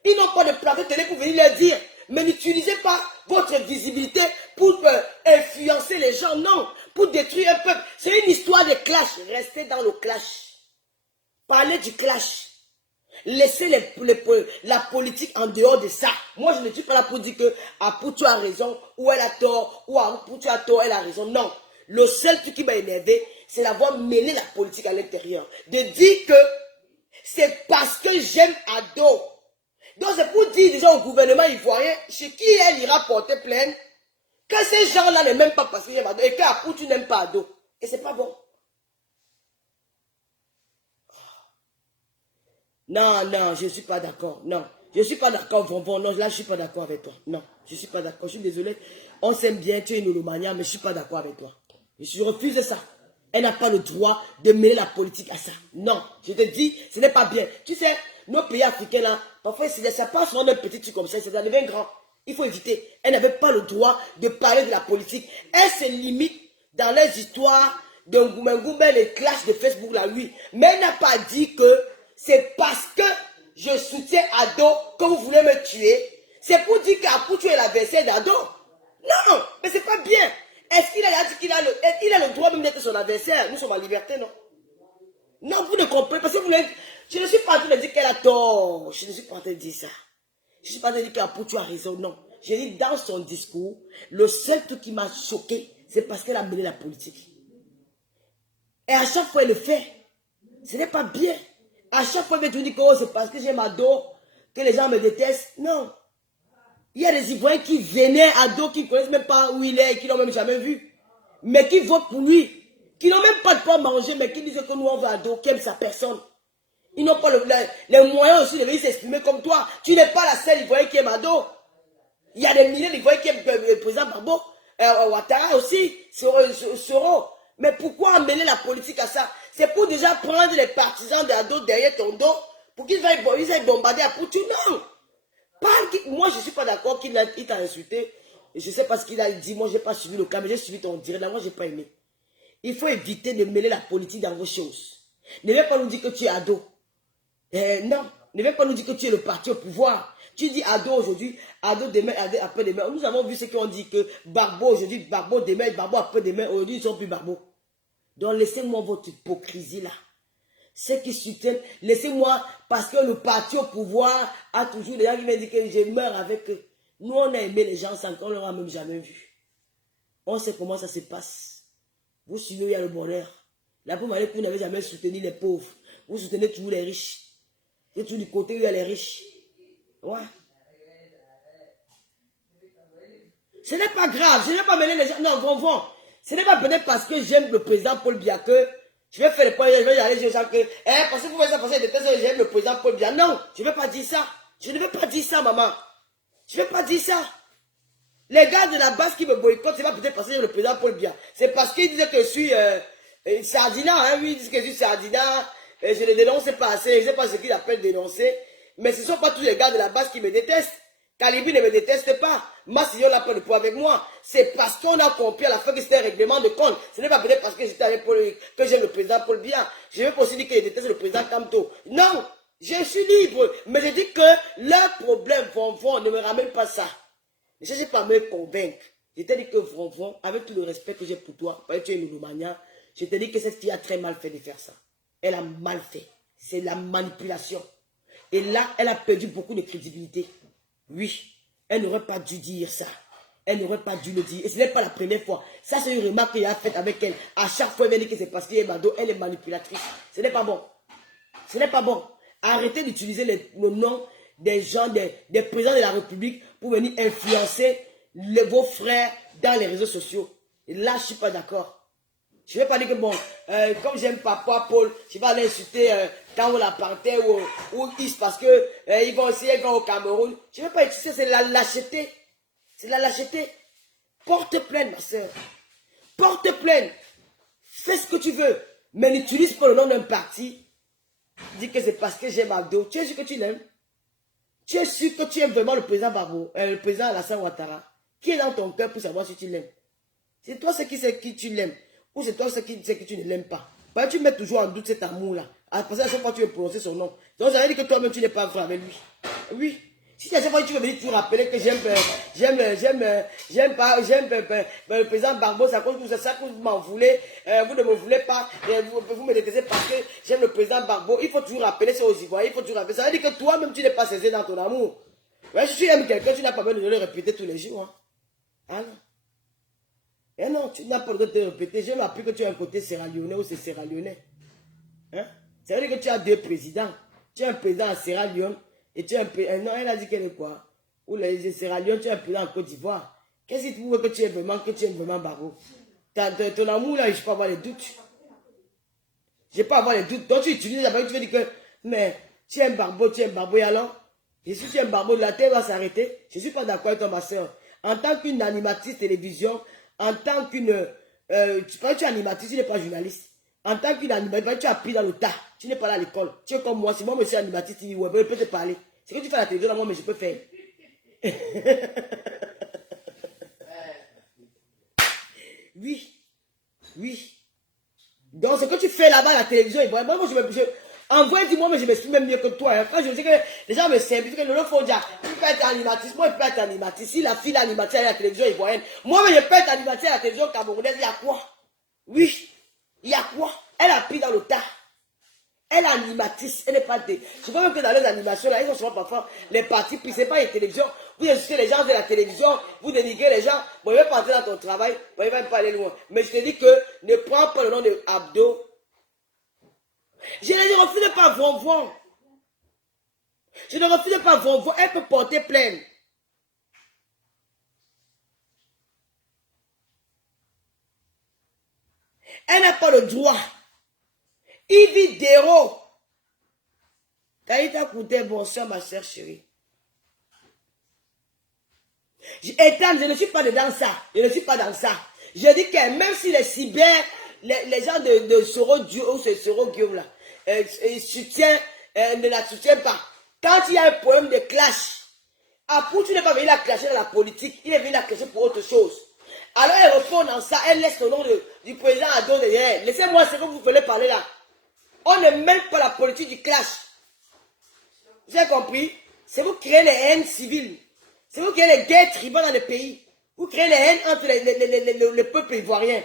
Ils n'ont pas de plateau télé pour venir leur dire, mais n'utilisez pas votre visibilité pour influencer les gens, non, pour détruire un peuple. C'est une histoire de clash. Restez dans le clash. Parlez du clash. Laissez la politique en dehors de ça. Moi, je ne suis pas là pour dire que Apoutu a raison, ou elle a tort, ou Apoutu a tort, elle a raison. Non. Le seul truc qui m'a énervé, c'est d'avoir mêlé la politique à l'intérieur. De dire que c'est parce que j'aime Ado. Donc c'est pour dire déjà au gouvernement ivoirien, chez qui elle ira porter plainte, que ces gens-là ne m'aiment pas parce que j'aime Ado, et qu'Apoutu n'aime pas Ado. Et c'est pas bon. Non, non, je ne suis pas d'accord. Non, je ne suis pas d'accord, Vonvon. Non, là, je ne suis pas d'accord avec toi. Non, je ne suis pas d'accord. Je suis désolé. On s'aime bien, tu es une Olomania, mais je ne suis pas d'accord avec toi. Je refuse ça. Elle n'a pas le droit de mêler la politique à ça. Non, je te dis, ce n'est pas bien. Tu sais, nos pays africains, là, parfois, ça passe sur un petit truc comme ça devient grand. Il faut éviter. Elle n'avait pas le droit de parler de la politique. Elle se limite dans les histoires de Ngoumengoumen, les clashs de Facebook, là, oui. Mais elle n'a pas dit que c'est parce que je soutiens Ado que vous voulez me tuer. C'est pour dire qu'Apoutu est l'adversaire d'Ado. Non, mais c'est pas bien. Est-ce qu'il a dit qu'il a le droit même d'être son adversaire? Nous sommes en liberté, non? Non, vous ne comprenez pas. Parce que je ne suis pas en train de dire qu'elle a tort. Je ne suis pas en train de dire ça. Je ne suis pas en train de dire qu'Apoutu a raison, non. J'ai dit dans son discours, le seul truc qui m'a choqué, c'est parce qu'elle a mêlé la politique. Et à chaque fois, elle le fait. Ce n'est pas bien. À chaque fois, tu dis que oh, c'est parce que j'aime Ado que les gens me détestent. Non. Il y a des Ivoiriens qui vénèrent Ado, qui ne connaissent même pas où il est, qui l'ont même jamais vu. Mais qui votent pour lui. Qui n'ont même pas de quoi manger, mais qui disent que nous, on veut Ado, qui aime sa personne. Ils n'ont pas les moyens aussi de venir s'exprimer comme toi. Tu n'es pas la seule Ivoirienne qui aime Ado. Il y a des milliers d'Ivoiriens qui aiment le président Barbo. Ouattara aussi. Soro. Mais pourquoi emmener la politique à ça? C'est pour déjà prendre les partisans d'Ado derrière ton dos pour qu'ils aillent bombarder à Poutou. Non. Moi, je ne suis pas d'accord qu'il t'a insulté. Je ne sais pas ce qu'il a dit. Moi, je n'ai pas suivi le cas, mais j'ai suivi ton direct. Là, moi, je n'ai pas aimé. Il faut éviter de mêler la politique dans vos choses. Ne viens pas nous dire que tu es Ado. Non. Ne viens pas nous dire que tu es le parti au pouvoir. Tu dis Ado aujourd'hui, Ado demain, Ado après-demain. Nous avons vu ce qu'on dit que Barbo aujourd'hui, Barbo demain, Barbo après-demain. Aujourd'hui, ils ne sont plus Barbo. Donc, laissez-moi votre hypocrisie là. Ceux qui soutiennent, laissez-moi, parce que le parti au pouvoir a toujours des gens qui me disent que je meurs avec eux. Nous, on a aimé les gens sans qu'on ne leur a même jamais vu. On sait comment ça se passe. Vous suivez, il y a le bonheur. La première année que vous n'avez jamais soutenu les pauvres. Vous soutenez toujours les riches. C'est toujours du côté où il y a les riches. Ouais. Ce n'est pas grave. Je n'ai pas mêlé les gens. Non, Vonvon. Ce n'est pas peut-être parce que j'aime le président Paul Biya que je vais faire le point, je vais y aller, je vais dire que, parce que vous faites ça, parce que j'aime le président Paul Biya. Non, je ne vais pas dire ça. Je ne vais pas dire ça, maman. Je ne vais pas dire ça. Les gars de la base qui me boycottent, ce n'est pas peut-être parce que j'aime le président Paul Biya. C'est parce qu'ils disaient que je suis Sardina, hein, oui, ils disent que je suis Sardina, je ne les dénonce pas assez, je ne sais pas ce qu'ils appellent dénoncer, mais ce ne sont pas tous les gars de la base qui me détestent. Calibi ne me déteste pas. Massillon n'a pas de poids avec moi. C'est parce qu'on a compris à la fin que c'était un règlement de compte. Ce n'est pas peut-être parce que j'étais avec que j'aime le président Paul Biya. Je ne vais pas aussi dire que je déteste le président Kamto. Non, je suis libre. Mais je dis que leur problème, Vonvon, ne me ramène pas ça. Ne cherchez pas à me convaincre. Je t'ai dit que Vonvon, avec tout le respect que j'ai pour toi, parce que tu es une Olomania, je t'ai dit que cette fille a très mal fait de faire ça. Elle a mal fait. C'est la manipulation. Et là, elle a perdu beaucoup de crédibilité. Oui, elle n'aurait pas dû dire ça. Elle n'aurait pas dû le dire. Et ce n'est pas la première fois. Ça, c'est une remarque qu'il a faite avec elle. À chaque fois, elle dit que c'est parce qu'elle est Mado, elle est manipulatrice. Ce n'est pas bon. Ce n'est pas bon. Arrêtez d'utiliser le nom des gens, des présidents de la République pour venir influencer vos frères dans les réseaux sociaux. Et là, je ne suis pas d'accord. Je ne vais pas dire que bon, comme j'aime papa Paul, je vais aller insulter Tango Laparté ou Is parce que ils vont aussi au Cameroun. Je ne vais pas utiliser, c'est la lâcheté. C'est la lâcheté. Porte plainte, ma soeur. Porte plainte. Fais ce que tu veux. Mais n'utilise pas le nom d'un parti Dis que c'est parce que j'aime Abdo. Tu es sûr que tu l'aimes? Tu es sûr que tu aimes vraiment le président Barbo, le président Alassane Ouattara? Qui est dans ton cœur pour savoir si tu l'aimes? C'est toi ce qui sait qui tu l'aimes. Ou c'est toi ce qui sait que tu ne l'aimes pas. Parce que tu mets toujours en doute cet amour-là. Parce que à chaque fois tu veux prononcer son nom. Donc ça veut dire que toi-même tu n'es pas vrai avec lui. Oui. Si à chaque fois tu veux venir te rappeler que j'aime le président Barbo, ça cause ça que vous m'en voulez, vous ne me voulez pas, vous me détestez parce que j'aime le président Barbo. Il faut toujours rappeler ça aux Ivoiriens, il faut toujours rappeler. Ça veut dire que toi-même tu n'es pas cessé dans ton amour. Ouais, si tu aimes quelqu'un, tu n'as pas besoin de le répéter tous les jours. Hein. Ah non. Eh non, tu n'as pas besoin de te répéter. J'ai appris que tu as un côté sierra-léonais ou c'est sierra-léonais. Hein? Ça veut dire que tu as deux présidents. Tu as un président à Sierra Leone et tu as un président. Non, elle a dit qu'elle est quoi? Ou les Sierra Leone, tu as un président en Côte d'Ivoire. Qu'est-ce qui te prouve que tu aimes vraiment Barreau? Ton amour là, je peux avoir les doutes. Je peux avoir les doutes. Donc tu utilises la tu veux dire que, mais tu aimes Barbeau et alors? Et si tu aimes Barbeau, la terre va s'arrêter. Je ne suis pas d'accord avec toi, ma soeur. En tant qu'une animatrice télévision, en tant qu'une. Tu es animatrice, tu n'es pas journaliste. En tant qu'une animatrice, tu as appris dans le tas. Tu n'es pas là à l'école. Tu es comme moi. Si moi, monsieur animatrice, tu dis, ouais, je peux te parler. C'est que tu fais la télévision, là, moi, mais je peux faire. Oui. Oui. Donc, ce que tu fais là-bas à la télévision, moi, en vrai, dis-moi, mais je me suis même mieux que toi. Hein. Quand je dis que les gens me simplifient, que le faut dire, tu peux être animatrice, moi, je peux être animatrice. Si la fille animatrice à la télévision ivoirienne, moi, mais je peux être animatrice à la télévision camerounaise, il y a quoi? Oui. Il y a quoi? Elle a pris dans le tas. Elle est animatrice, elle n'est pas de... Je vois même que dans les animations, là, ils ont souvent parfois les partis pris, c'est pas les télévisions. Vous insultez les gens de la télévision, vous dénigrez les gens. Bon, il va pas entrer dans ton travail, bon, il va pas aller loin. Mais je te dis que ne prends pas le nom de Abdo. Je ne refuse pas Vonvon. Je ne refuse pas Vonvon. Elle peut porter plainte. Elle n'a pas le droit. Ividero. Taïta Kouté, bonsoir ma chère chérie. Ethan, je ne suis pas dedans ça. Je ne suis pas dans ça. Je dis que même si les cyber, les gens de Soro Dieu ou ce Soro Guillaume là, ne la soutiennent pas. Quand il y a un problème de clash, après tu n'es pas venu la clasher dans la politique, il est venu la clasher pour autre chose. Alors elle répond dans ça, elle laisse le nom du président Ado derrière. Laissez-moi ce que vous voulez parler là. On ne mêle pas la politique du clash. Vous avez compris? C'est vous créer les haines civiles. C'est vous créer les guerres tribales dans le pays. Vous créez les haines entre le peuple ivoirien.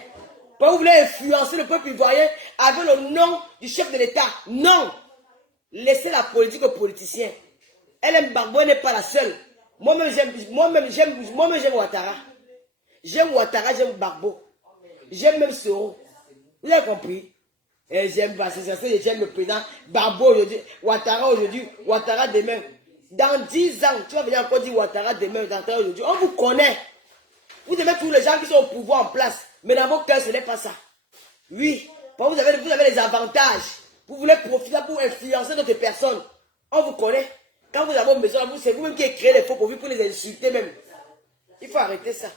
Vous voulez influencer le peuple ivoirien avec le nom du chef de l'État. Non. Laissez la politique aux politiciens. Elle aime Barbo, elle n'est pas la seule. Moi-même j'aime Ouattara. J'aime Ouattara, j'aime Barbo. J'aime même Soro. Vous avez compris? J'aime le président Barbo aujourd'hui, Ouattara aujourd'hui, Ouattara demain. Dans 10 ans, tu vas venir encore dire Ouattara demain, Ouattara aujourd'hui. On vous connaît. Vous aimez tous les gens qui sont au pouvoir en place. Mais dans vos cœurs, ce n'est pas ça. Oui. Vous avez les avantages. Vous voulez profiter pour influencer d'autres personnes. On vous connaît. Quand vous avez besoin, c'est vous-même qui avez créé les faux profils pour les insulter même. Il faut arrêter ça.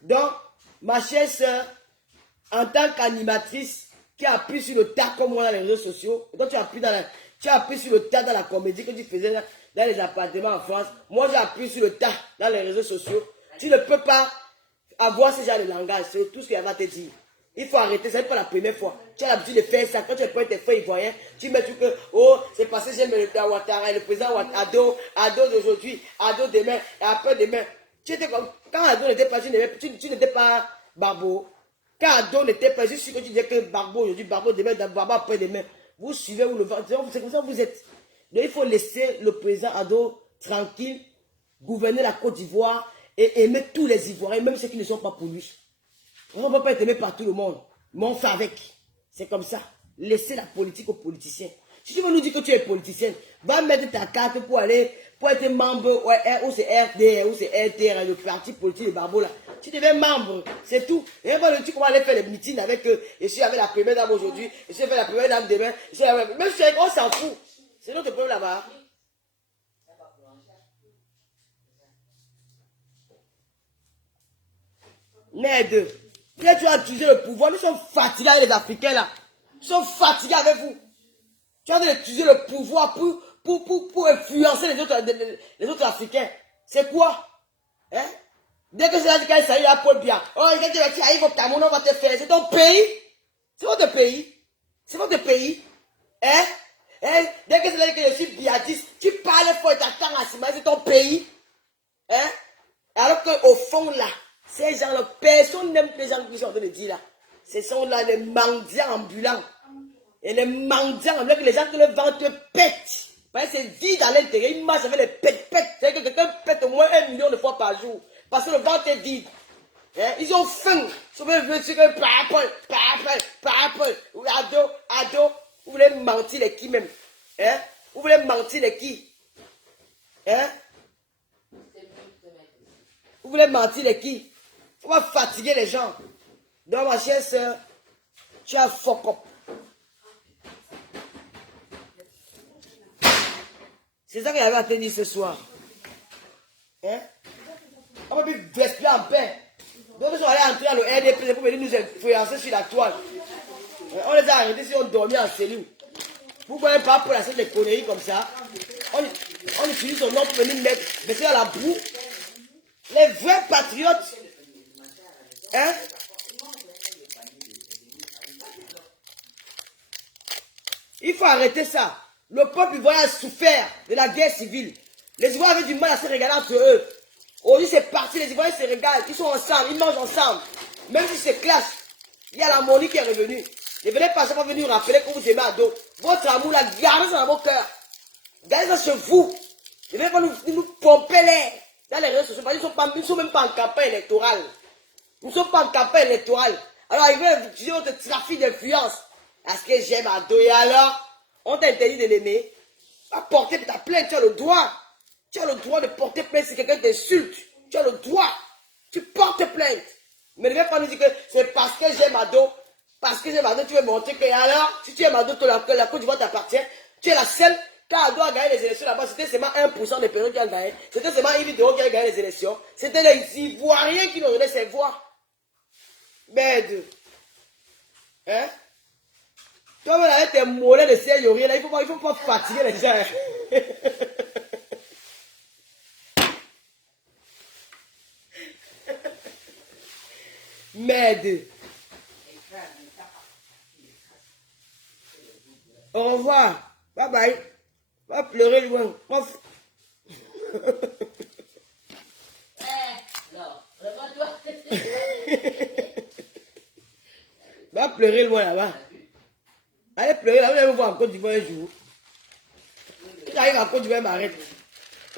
Donc, ma chère soeur, en tant qu'animatrice qui appuie sur le tas comme moi dans les réseaux sociaux, et toi tu appuies sur le tas dans la comédie que tu faisais dans les appartements en France, moi j'appuie sur le tas dans les réseaux sociaux. Tu ne peux pas avoir ce genre de langage, c'est tout ce qu'il va te dire. Il faut arrêter, ça n'est pas la première fois. Tu as l'habitude de faire ça. Quand tu prends tes frères ivoiriens, tu mets tout que, oh, c'est passé, j'aime le Ouattara, le président Ado d'aujourd'hui, Ado demain, et après demain. Tu étais comme, quand Ado n'était pas, tu n'étais pas Barbo. Quand Ado n'était pas, je suis sûr que tu disais que Barbo aujourd'hui, Barbo demain, Barbo après demain. Vous suivez ou le vent, c'est comme ça que vous êtes. Donc il faut laisser le président Ado tranquille, gouverner la Côte d'Ivoire et aimer tous les Ivoiriens, même ceux qui ne sont pas pour lui. On ne peut pas être aimé par tout le monde. Mais on fait avec. C'est comme ça. Laissez la politique aux politiciens. Si tu veux nous dire que tu es politicienne, va mettre ta carte pour être membre, ou c'est RDR, ou c'est RTR, le parti politique de Barbo là. Tu deviens membre, c'est tout. Et après, tu commences à aller faire les meetings avec eux. Je suis avec la première dame aujourd'hui, je suis avec la première dame demain. Même si on s'en fout. C'est notre problème là-bas. Merde. Quand tu as utilisé le pouvoir, nous sommes fatigués avec les Africains là. Nous sommes fatigués avec vous. Tu as utilisé le pouvoir pour influencer les autres Africains. C'est quoi? Hein? Dès que c'est là, ça y est, à Paul Biya. Oh, quand tu arrives au Cameroun, on va te faire. C'est ton pays. C'est votre pays. C'est votre pays. Hein? Hein? Dès que c'est là que je suis biadiste, tu parles fort et t'attends à Sima, c'est ton pays. Hein? Alors qu'au fond, là, ces gens-là, personne n'aime les gens qui sont en train de dire là. Ce sont là les mendiants ambulants. Et les mendiants, les gens qui le ventre pètent. C'est vide à l'intérieur, ils marchent avec les pètes. C'est que quelqu'un pète au moins 1 million de fois par jour. Parce que le ventre est vide. Hein? Ils ont faim. Ils ado. Vous voulez mentir les qui même? Hein? Vous voulez mentir les qui? Hein? Vous voulez mentir les qui? On va fatiguer les gens. Donc ma chère soeur, tu as fuck up. C'est ça que j'avais à te dire ce soir. Hein? On va plus respirer en paix. Donc ils sont allés entrer dans le RDP pour venir nous influencer sur la toile. On les a arrêtés si on dormait en cellule. Vous ne voyez pas pour la scène des conneries comme ça. On utilise son nom pour venir mettre dans la boue. Les vrais patriotes. Hein? Il faut arrêter ça. Le peuple ivoirien a souffert de la guerre civile. Les Ivoiriens avaient du mal à se régaler entre eux. Aujourd'hui c'est parti, les Ivoiriens se régalent. Ils sont ensemble, ils mangent ensemble. Même si c'est clash, il y a la monnaie qui est revenue. Ne venez pas seulement venir rappeler que vous aimez Ado. Votre amour, là, gardez ça dans vos cœurs. Gardez ça chez vous. Ne venez pas nous pomper l'air. Dans les réseaux sociaux, parce qu'ils ne sont même pas en campagne électorale. Nous ne sommes pas en campagne électorale. Alors, ils veulent utiliser votre trafic d'influence. Est-ce que j'aime Ado? Et alors, on t'a interdit de l'aimer. Va porter ta plainte, tu as le droit. Tu as le droit de porter plainte si quelqu'un t'insulte. Tu as le droit. Tu portes plainte. Mais ne viens pas nous dire que c'est parce que j'aime Ado. Parce que j'aime Ado, tu veux montrer que alors, si tu aimes Ado, la Côte d'Ivoire t'appartient. Tu es la seule. Quand Ado a gagné les élections là-bas, c'était seulement 1% des personnes qui ont gagné. C'était seulement Yves Dero qui a gagné les élections. C'était les Ivoiriens qui nous donnaient ces voix. Merde. Hein? Toi, avec tes mollets de sérieux, là, il ne faut pas fatiguer les gens. Merde. Au revoir. Bye bye. Va pleurer loin. Va pleurer loin là-bas. Allez pleurer là, vous allez me voir en Côte d'Ivoire un jour. Quand j'arrive en Côte d'Ivoire, m'arrête.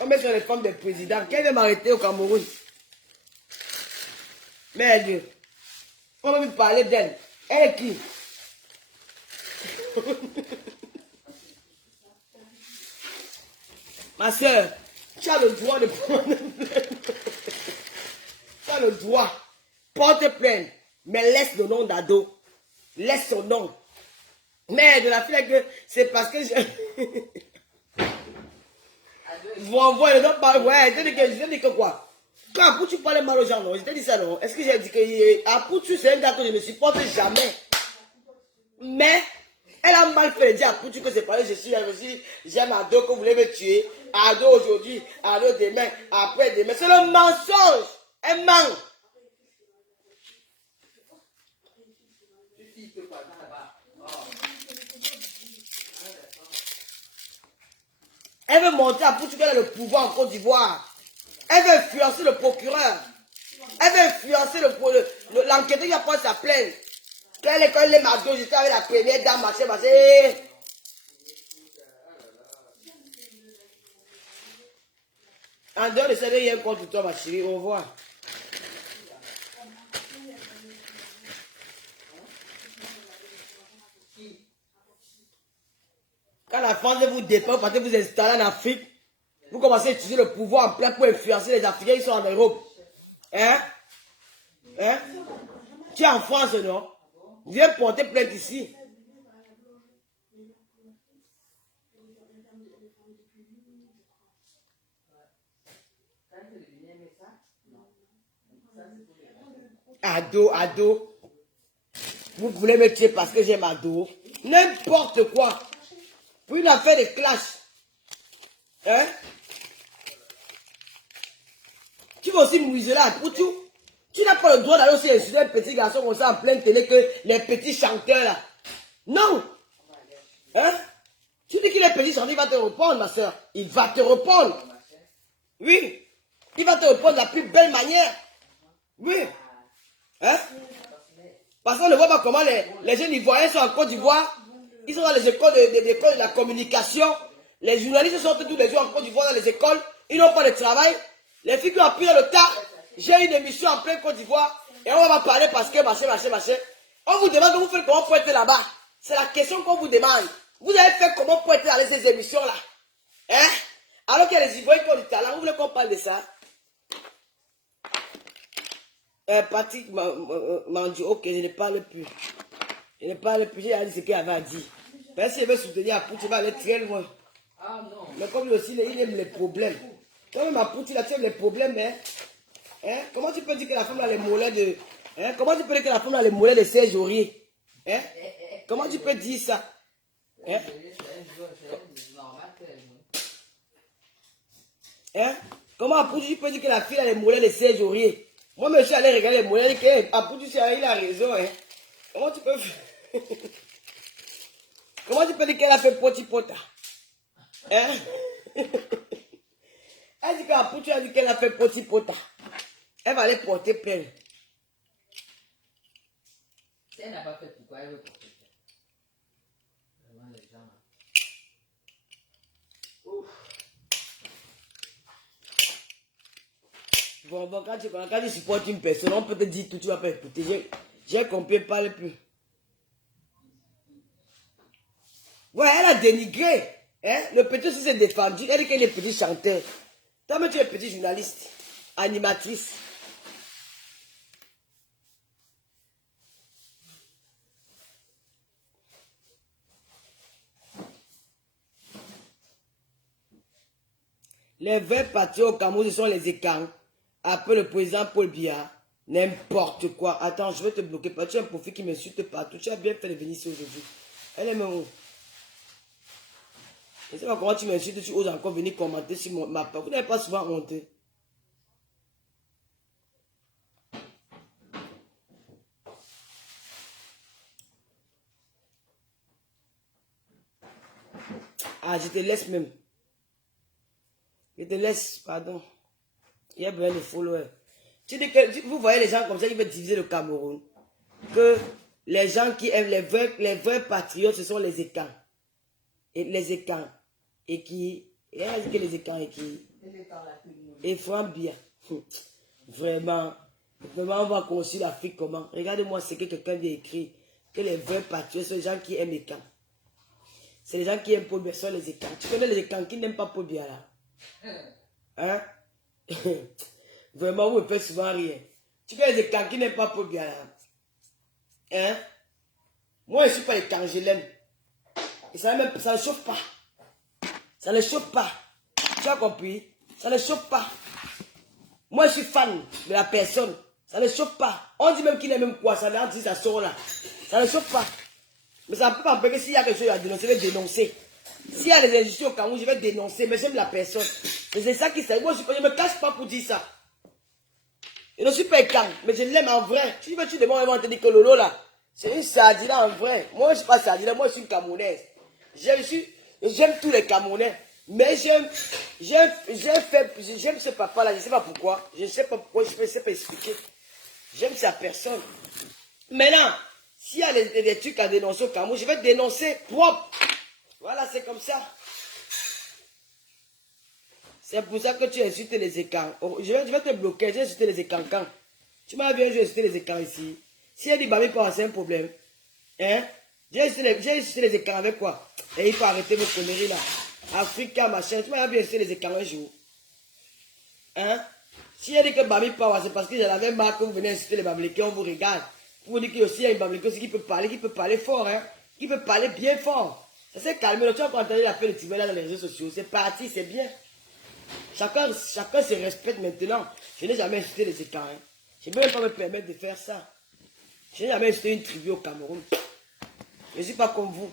On met sur les femmes des présidents. Qui vient m'arrêter au Cameroun? Merde. On va me parler d'elle. Elle est qui? Ma soeur, tu as le droit de prendre plainte. Tu as le droit. Porte plainte. Mais laisse le nom d'Ado. Laisse son nom. Merde, la fille que c'est parce que je... Vous envoyez les autres par... Ouais, je t'ai dit que quoi? Quand Apou, tu parlais mal aux gens, non? Je t'ai dit ça, non? Est-ce que j'ai dit que Apou, tu c'est un gars que je ne supporte jamais. Mais, elle a mal fait de dire à Apou, que c'est pas je suis j'aime Ado, que vous voulez me tuer. Ado aujourd'hui, Ado demain, après demain. C'est le mensonge. Elle ment. Elle veut monter à Poutou qu'elle a le pouvoir en Côte d'Ivoire. Elle veut influencer le procureur. Elle veut influencer l'enquêteur qui a pris sa plainte. Quand elle est Mado, j'étais avec la première dame, marché. En dehors de ça, il y a un contre toi, ma chérie. Au revoir. Quand la France vous dépend, parce que vous installez en Afrique, vous commencez à utiliser le pouvoir en plein pour influencer les Africains qui sont en Europe. Hein? Hein? Tu es en France, non? Viens porter plainte ici. Ado. Vous voulez me tuer parce que j'aime ado. N'importe quoi. Pour une affaire de clash. Hein? Tu vas aussi mourir là. Tu n'as pas le droit d'aller aussi insulter un petit garçon comme ça en pleine télé que les petits chanteurs là. Non. Hein? Tu dis qu'il est petit chanteur, il va te répondre, ma soeur. Il va te répondre. Oui. Il va te répondre de la plus belle manière. Oui. Hein? Parce qu'on ne voit pas comment les jeunes Ivoiriens sont en Côte d'Ivoire. Ils sont dans les écoles de la communication. Les journalistes sortent tous les jours en Côte d'Ivoire dans les écoles. Ils n'ont pas de travail. Les filles qui ont appris dans le tas. J'ai une émission en pleine Côte d'Ivoire. Et on va pas parler parce que machin. On vous demande vous faites comment pour être là-bas. C'est la question qu'on vous demande. Vous avez fait comment pour être dans ces émissions-là? Hein? Alors qu'il y a les Ivoiriens qui ont du talent. Vous voulez qu'on parle de ça? Patrick m'a dit, ok, je ne parle plus. J'ai dit ce qu'il avait à dire. Parce que je veux soutenir Apouti, il va aller très loin. Ah non. Mais comme lui aussi, il aime les problèmes. Quand même Apouti, là, tu aimes les problèmes, hein? Comment tu peux dire que la femme a les mollets de... Hein? Comment tu peux dire que la femme a les mollets de Serge Aurier? Hein? Comment tu peux dire ça? Hein? Hein? Comment Apouti, tu peux dire que la fille a les mollets de Serge Aurier? Moi, je suis allé regarder les mollets, et Apouti, il a raison, hein? Comment tu peux faire? Comment tu peux dire qu'elle a fait poti-pota? Hein? Elle dit qu'Apouti a dit qu'elle a fait poti-pota. Elle va aller porter plainte. Si elle n'a pas fait, pourquoi elle veut porter plainte? Vraiment, les gens. Ouf. Bon, quand tu supportes une personne, on peut te dire tout, tu vas pas écouter. J'ai compris, parle plus. Ouais, elle a dénigré. Hein? Le petit aussi s'est défendu. Elle dit qu'elle est petit chanteur. Toi, mais tu es petit journaliste, animatrice. Les vrais patriotes au Cameroun, ce sont les écarts. Après le président Paul Biya, n'importe quoi. Attends, je vais te bloquer. Tu as un profil qui m'insulte partout. Tu as bien fait de venir ici aujourd'hui. Elle est où? Je ne sais pas comment tu m'insultes, tu oses encore venir commenter sur ma page. Vous n'avez pas souvent honte. Ah, je te laisse même. Je te laisse, pardon. Il y a besoin de followers. Tu dis que vous voyez les gens comme ça qui veulent diviser le Cameroun. Que les gens qui aiment les vrais patriotes, ce sont les écans. Et les écans. Et qui. Et elle a dit que les écans et qui. Et Franck bien. Vraiment. Vraiment, on va construire l'Afrique comment. Regardez-moi ce que quelqu'un vient écrire. Que les vrais patriotes, sont les gens qui aiment les camps. C'est les gens qui aiment Paul Biya, sont les écans. Tu connais les écans qui n'aiment pas Paul Biya là? Hein? Vraiment, vous me faites souvent rire. Tu connais les écans qui n'aiment pas Paul Biya là? Hein? Moi, je ne suis pas les camps, je l'aime. Et ça ne chauffe pas. Ça ne chauffe pas. Tu as compris? Ça ne chauffe pas. Moi, je suis fan de la personne. Ça ne chauffe pas. On dit même qu'il est même quoi. Ça veut dire ça sort là. Ça ne chauffe pas. Mais ça ne peut pas empêcher s'il y a quelque chose à dénoncer, je vais dénoncer. S'il y a des injustices au Cameroun, je vais dénoncer. Mais j'aime la personne. Mais c'est ça qui s'est. Moi, je ne me cache pas pour dire ça. Je ne suis pas écran, mais je l'aime en vrai. Tu demandes, on te dire que Lolo là, c'est une sardine en vrai. Moi, je ne suis pas sardine, moi, je suis une Camerounaise. J'aime tous les Camerounais. Mais j'aime ce papa-là, je ne sais pas pourquoi. Je ne sais pas pourquoi, je ne sais pas expliquer. J'aime sa personne. Maintenant, s'il y a des trucs à dénoncer au Cameroun, je vais dénoncer propre. Voilà, c'est comme ça. C'est pour ça que tu insultes les écans. Je vais te bloquer, j'ai insulté les écans quand. Tu m'as bien insulté les écans ici. Si elle dit Babi Pawa, c'est un problème. Hein? J'ai insulté les écans avec quoi? Et il faut arrêter vos conneries là. Africa, machin, tu m'as bien insulté les écans un jour. Hein? Si elle dit que Babi Pawa, c'est parce que j'en avais marre que vous venez insulter les Bablikés, on vous regarde. Pour vous dire qu'il y a aussi un Babliké aussi qui peut parler fort, hein? Qui peut parler bien fort. Ça s'est calmé, donc tu as entendu l'appel de Tibet là dans les réseaux sociaux. C'est parti, c'est bien. Chacun se respecte maintenant. Je n'ai jamais insulté les écans. Hein. Je ne peux même pas me permettre de faire ça. Je n'ai jamais insulté une tribu au Cameroun. Je ne suis pas comme vous.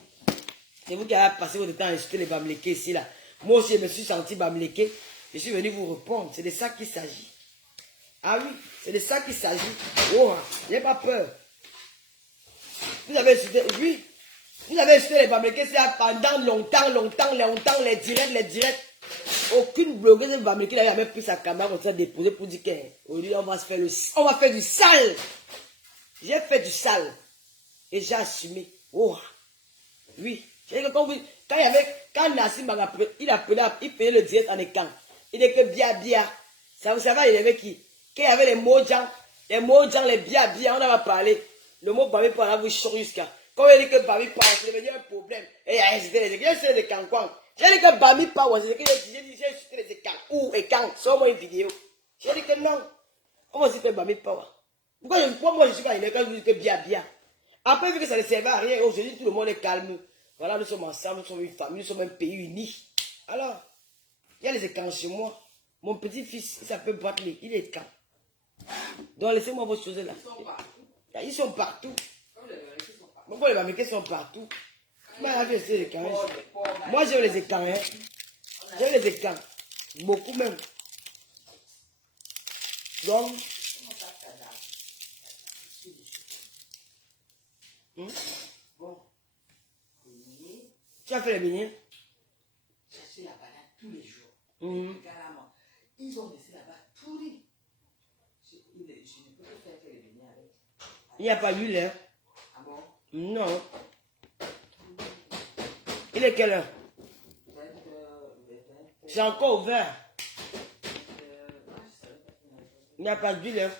C'est vous qui avez passé votre temps à insulter les Bamlékés ici, là. Moi aussi, je me suis senti Bamléké. Je suis venu vous répondre. C'est de ça qu'il s'agit. Ah oui, c'est de ça qu'il s'agit. Oh, n'ayez pas peur. Vous avez insulté, oui. Vous avez insulté les Bamlékés, c'est pendant longtemps, les directs. Aucune blogueuse Bamléké n'avait jamais pris sa caméra comme ça déposée pour dire qu'aujourd'hui, on va faire du sale. J'ai fait du sale. Et j'ai assumé. Oh, oui. Quand Nassim m'a appelé, il payait le direct en écran. Il dit que Bia. Ça va, il y avait qui? Qu'il y avait les Mojang, les Bia, on en va parler. Le mot Bami Power vous choque jusqu'à. Quand il dit que Bami Power, c'est devenu un problème. Et il a hésité les écrans, c'est les Kankwang. J'ai dit que Bami Power, c'est que j'ai hésité les écrans. Où et quand? Sors-moi une vidéo. J'ai dit que non. Comment c'est fait Bami Power? Pourquoi moi je suis pas une école, je dis que Bia. Après, vu que ça ne servait à rien, aujourd'hui tout le monde est calme. Voilà, nous sommes ensemble, nous sommes une famille, nous sommes un pays uni. Alors, il y a les écrans chez moi. Mon petit-fils, il s'appelle Bradley, il est calme. Donc laissez-moi vos choses là. Ils sont partout. Pourquoi les Bamlékés sont partout? Moi j'aime les écrans. Hein. J'aime les écrans. Beaucoup même. Donc, Bon. tu as fait les beignets? Je suis là-bas tous les jours. Carrément. Ils ont laissé là-bas pourri. Je ne peux pas faire que les beignets avec. Il n'y a pas d'huile, hein? Ah bon? Non. Il est quelle heure? C'est encore ouvert. Il n'y a pas d'huile, hein?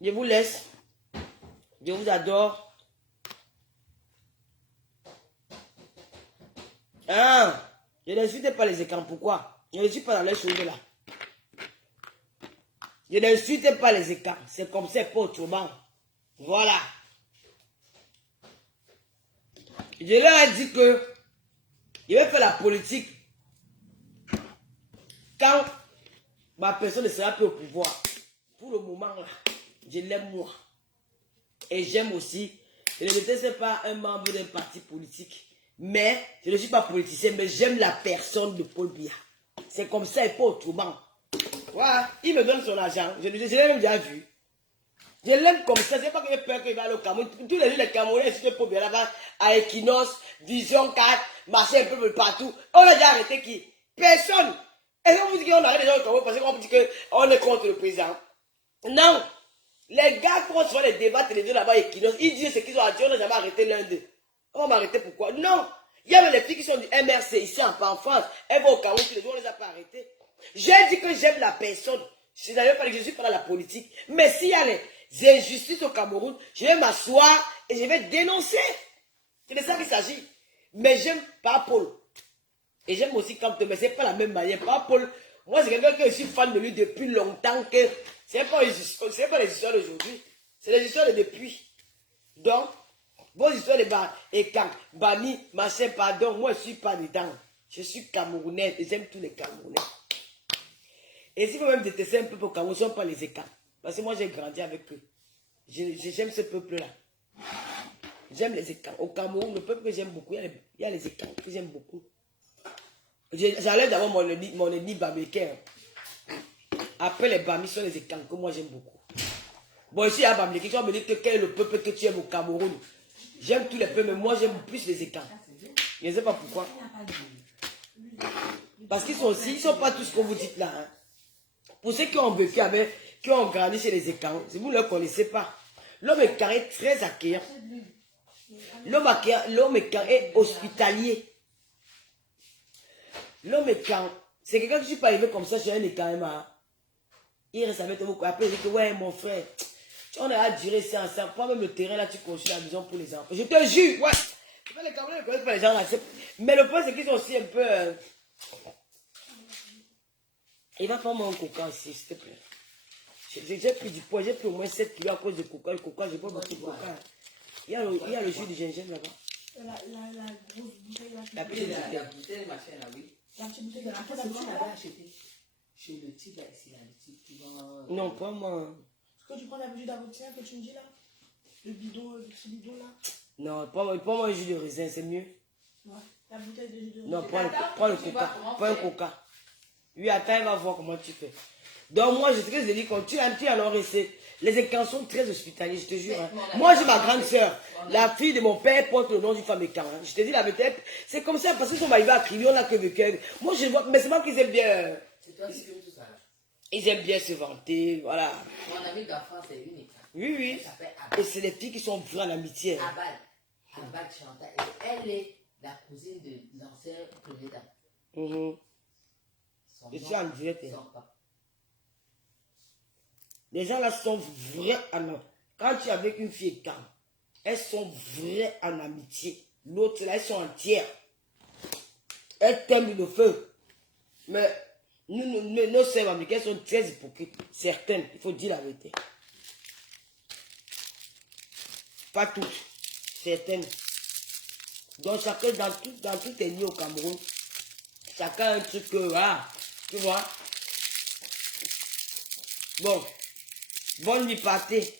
Je vous laisse. Je vous adore. Ah, je n'insulte pas les écrans. Pourquoi? Je ne suis pas dans les choses là. Je n'insulte pas les écrans. C'est comme ça, pas autrement. Voilà. Je leur ai dit que je vais faire la politique quand ma personne ne sera plus au pouvoir. Pour le moment là, je l'aime moi. Et j'aime aussi, je ne déteste pas un membre d'un parti politique. Mais, je ne suis pas politicien, mais j'aime la personne de Paul Biya. C'est comme ça et pas autrement. Voilà, il me donne son argent. Je l'ai même déjà vu. Je l'aime comme ça, c'est pas que j'ai peur qu'il va aller au Cameroun. Tous les jours, les Camerounais, c'était Paul Biya là-bas, à Equinox, Vision 4, marcher un peu partout. On a déjà arrêté qui? Personne. Et on vous dit qu'on arrête les gens au Cameroun parce qu'on vous dit qu'on est contre le président. Non. Les gars qui vont se faire les débats télévisés là-bas et qui ils disent ce qu'ils ont à dire, on n'a jamais arrêté l'un d'eux. On va m'arrêter pourquoi? Non. Il y a les filles qui sont du MRC ici en France. Elles vont au Cameroun, tous les jours, on ne les a pas arrêtées. J'ai dit que j'aime la personne. Je ne suis pas dans la politique. Mais s'il y a les injustices au Cameroun, je vais m'asseoir et je vais dénoncer. C'est de ça qu'il s'agit. Mais j'aime pas Paul. Et j'aime aussi Campton, mais ce n'est pas la même manière. Pas Paul. Moi, c'est quelqu'un que je suis fan de lui depuis longtemps. Que ce n'est pas les histoires d'aujourd'hui. C'est les histoires de depuis. Donc, vos histoires de Bami, machin, pardon, moi je ne suis pas dedans. Je suis Camerounais et j'aime tous les Camerounais. Et si vous même détestez un peu pour Cameroun, ce ne sont pas les écarts. Parce que moi j'ai grandi avec eux. J'aime ce peuple-là. J'aime les écarts. Au Cameroun, le peuple que j'aime beaucoup, il y a les écarts que j'aime beaucoup. J'allais d'abord mon ennemi Bamlékais. Après les Bami sont les écarts que moi j'aime beaucoup. Bon, ici, à Bamlékais, tu vas me dire quel est le peuple que tu aimes au Cameroun. J'aime tous les peuples, mais moi j'aime plus les écarts. Je ne sais pas pourquoi. Parce qu'ils sont aussi, ils ne sont pas tous comme vous dites là. Hein. Pour ceux qui ont vécu avec, qui ont grandi chez les écarts, si vous ne le connaissez pas, l'homme écart est très accueillant. L'homme écarts est hospitalier. L'homme écarts, c'est quelqu'un qui ne suis pas arrivé comme ça chez un écartement. Il reste avec vous. Après, il dit que ouais, mon frère, on a duré ça ensemble. Pas même le terrain là, tu construis la maison pour les enfants. Je te jure, ouais. Les Camerounais ne connaissent pas les gens là. Mais le problème, c'est qu'ils sont aussi un peu. Il va prendre mon coca aussi, s'il te plaît. J'ai pris du poids, j'ai pris au moins 7 kilos à cause de coca. Le coca, j'ai pas beaucoup de coca. Il y a le jus de gingembre là-bas. La grosse bouteille là. La petite bouteille, machin là, oui. La petite bouteille de la C'est moi qui l'avais acheté. Chez le type là, ici, là, le type qui vend. Non, pas moi. Est-ce que tu prends la bougie d'aboutir que tu me dis là? Le bidon, le petit bidon là? Non, pas moi, jus de raisin, c'est mieux. Ouais. La bouteille de jus de Non, raisin. prends le coca. Prends un coca. Oui, attends, il va voir comment tu fais. Donc, moi, je te dis, quand tu as alors resté. Les écrans sont très hospitaliers, je te jure. Hein. Moi, j'ai ma grande soeur. La fille de mon père porte le nom d'une femme écran. Hein. Je te dis la vérité. C'est comme ça, parce qu'ils sont arrivés à crier, on a que vécu. Moi, je vois, mais c'est moi qui aime bien. C'est toi qui fais tout ça. Ils aiment bien se vanter, voilà. Mon ami d'enfance, c'est une écran. Oui, oui. Elle s'appelle Abad. Et c'est les filles qui sont vraies en amitié. Hein. Abad Chantal. Et elle est la cousine de l'ancien président. Je suis en direct. Son papa. Les gens là sont vrais en amitié. Quand tu es avec une fille calme, elles sont vraies en amitié. L'autre là, elles sont entières. Elles t'aiment le feu. Mais nos sœurs américaines sont très hypocrites. Certaines, il faut dire la vérité. Pas toutes. Certaines. Donc chacun, dans tout est lié au Cameroun. Chacun a un truc que, voilà, tu vois. Bon. Bonne nuit, partez.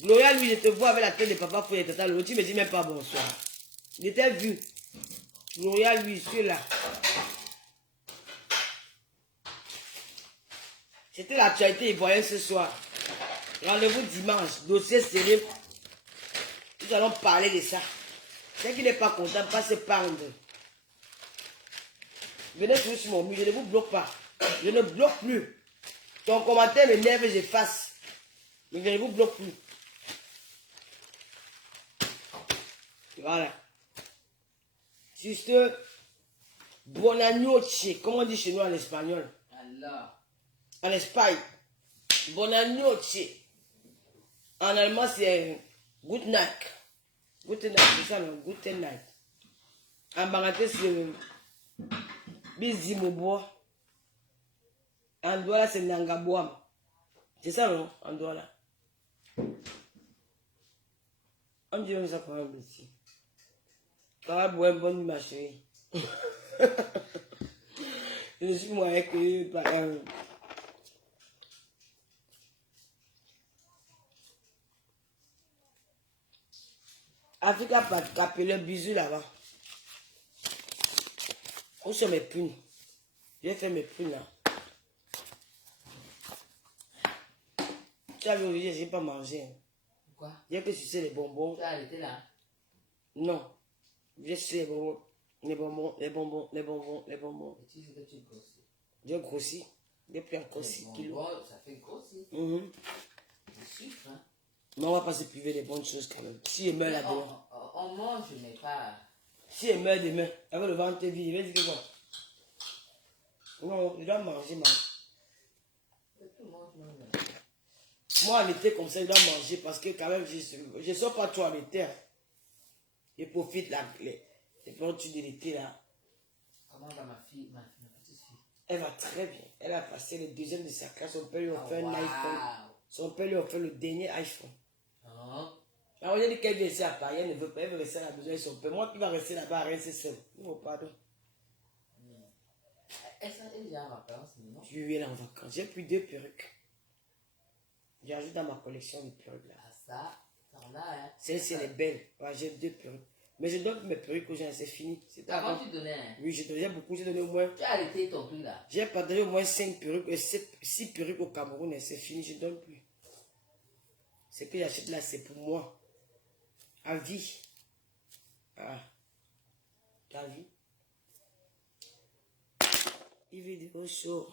Gloria, lui, je te vois avec la tête de papa pour les tatas. L'autre, tu me dis même pas bonsoir. Il était vu. Gloria, lui, je suis là. C'était l'actualité ivoirienne ce soir. Rendez-vous dimanche. Dossier serré. Nous allons parler de ça. Ceux qui n'est pas content, pas se pendre. Venez sur mon mur, je ne vous bloque pas. Je ne bloque plus. Ton commentaire m'énerve, j'efface. Mais je ne vous bloque plus. Voilà. Juste, bonanoche. Comment on dit chez nous en espagnol? Alors. En Espagne. Bonanoche. En allemand, c'est good night. Good night, c'est ça, non? Good night. En bangladesh, c'est bizimoboa. En Douala, c'est Nangaboam. C'est ça, non? En Douala. On dit ça quand même ici. Quand même, bonne bonne ma chérie. Je suis moi accueilli par un. Africa pas capé bisou là-bas. Où sont mes prunes? J'ai fait mes prunes là. Tu as vu aujourd'hui, j'ai pas mangé. Pourquoi? J'ai que sucer les bonbons. Tu as arrêté là? Non. J'ai sucé les bonbons. Les bonbons, les bonbons, les bonbons, les bonbons. Et tu sais que tu grossis. J'ai grossi. J'ai pris encore 6 kilos. Bon, ça fait grossir. Le sucre, hein? Mais on va pas se priver des bonnes choses quand même. Si elle meurt là demain. On mange, mais pas. Si elle meurt demain, avec le ventre vide, il va dire que quoi? Non, je dois manger, man. Tout le monde mange. Moi, en été comme ça, je dois manger parce que quand même, je ne sors pas trop en été. Hein. Je profite là, les plantes de l'été là. Comment va ma fille, ma petite fille? Elle va très bien. Elle a passé le deuxième de sa classe. Son père lui a offert un iPhone. Wow. Son père lui a offert le dernier iPhone. Hein? Alors, on a dit qu'elle vient ici à Paris, elle ne veut pas, elle veut rester à la maison de son père. Moi qui va rester là-bas, rester seul. Non, pardon. Elle est déjà en vacances, non? Je vais aller en vacances. J'ai pris 2 perruques. J'ajoute dans ma collection de perruques là. Ah, ça, t'en as, hein? Celle-ci, elle est belle. Ouais, j'ai 2 perruques. Mais je donne mes perruques aux gens, c'est fini. C'est Avant, tu donnais, hein? Oui, je donnais beaucoup. J'ai donné au moins. Tu as arrêté ton truc là? J'ai partagé au moins 5 perruques, 6 perruques au Cameroun et c'est fini, je ne donne plus. Ce que j'achète là, c'est pour moi. À vie. Ah. Ta vie. Il vidéo show.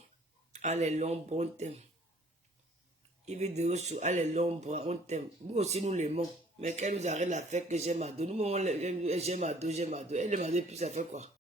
Allez, l'ombre, on t'aime. Il vidéo show. Allez, l'ombre, on t'aime. Nous aussi, nous l'aimons. Mais qu'elle nous arrête la fête que j'aime à dos. Nous, j'aime à dos, j'aime à dos. Elle demandait plus, ça fait quoi?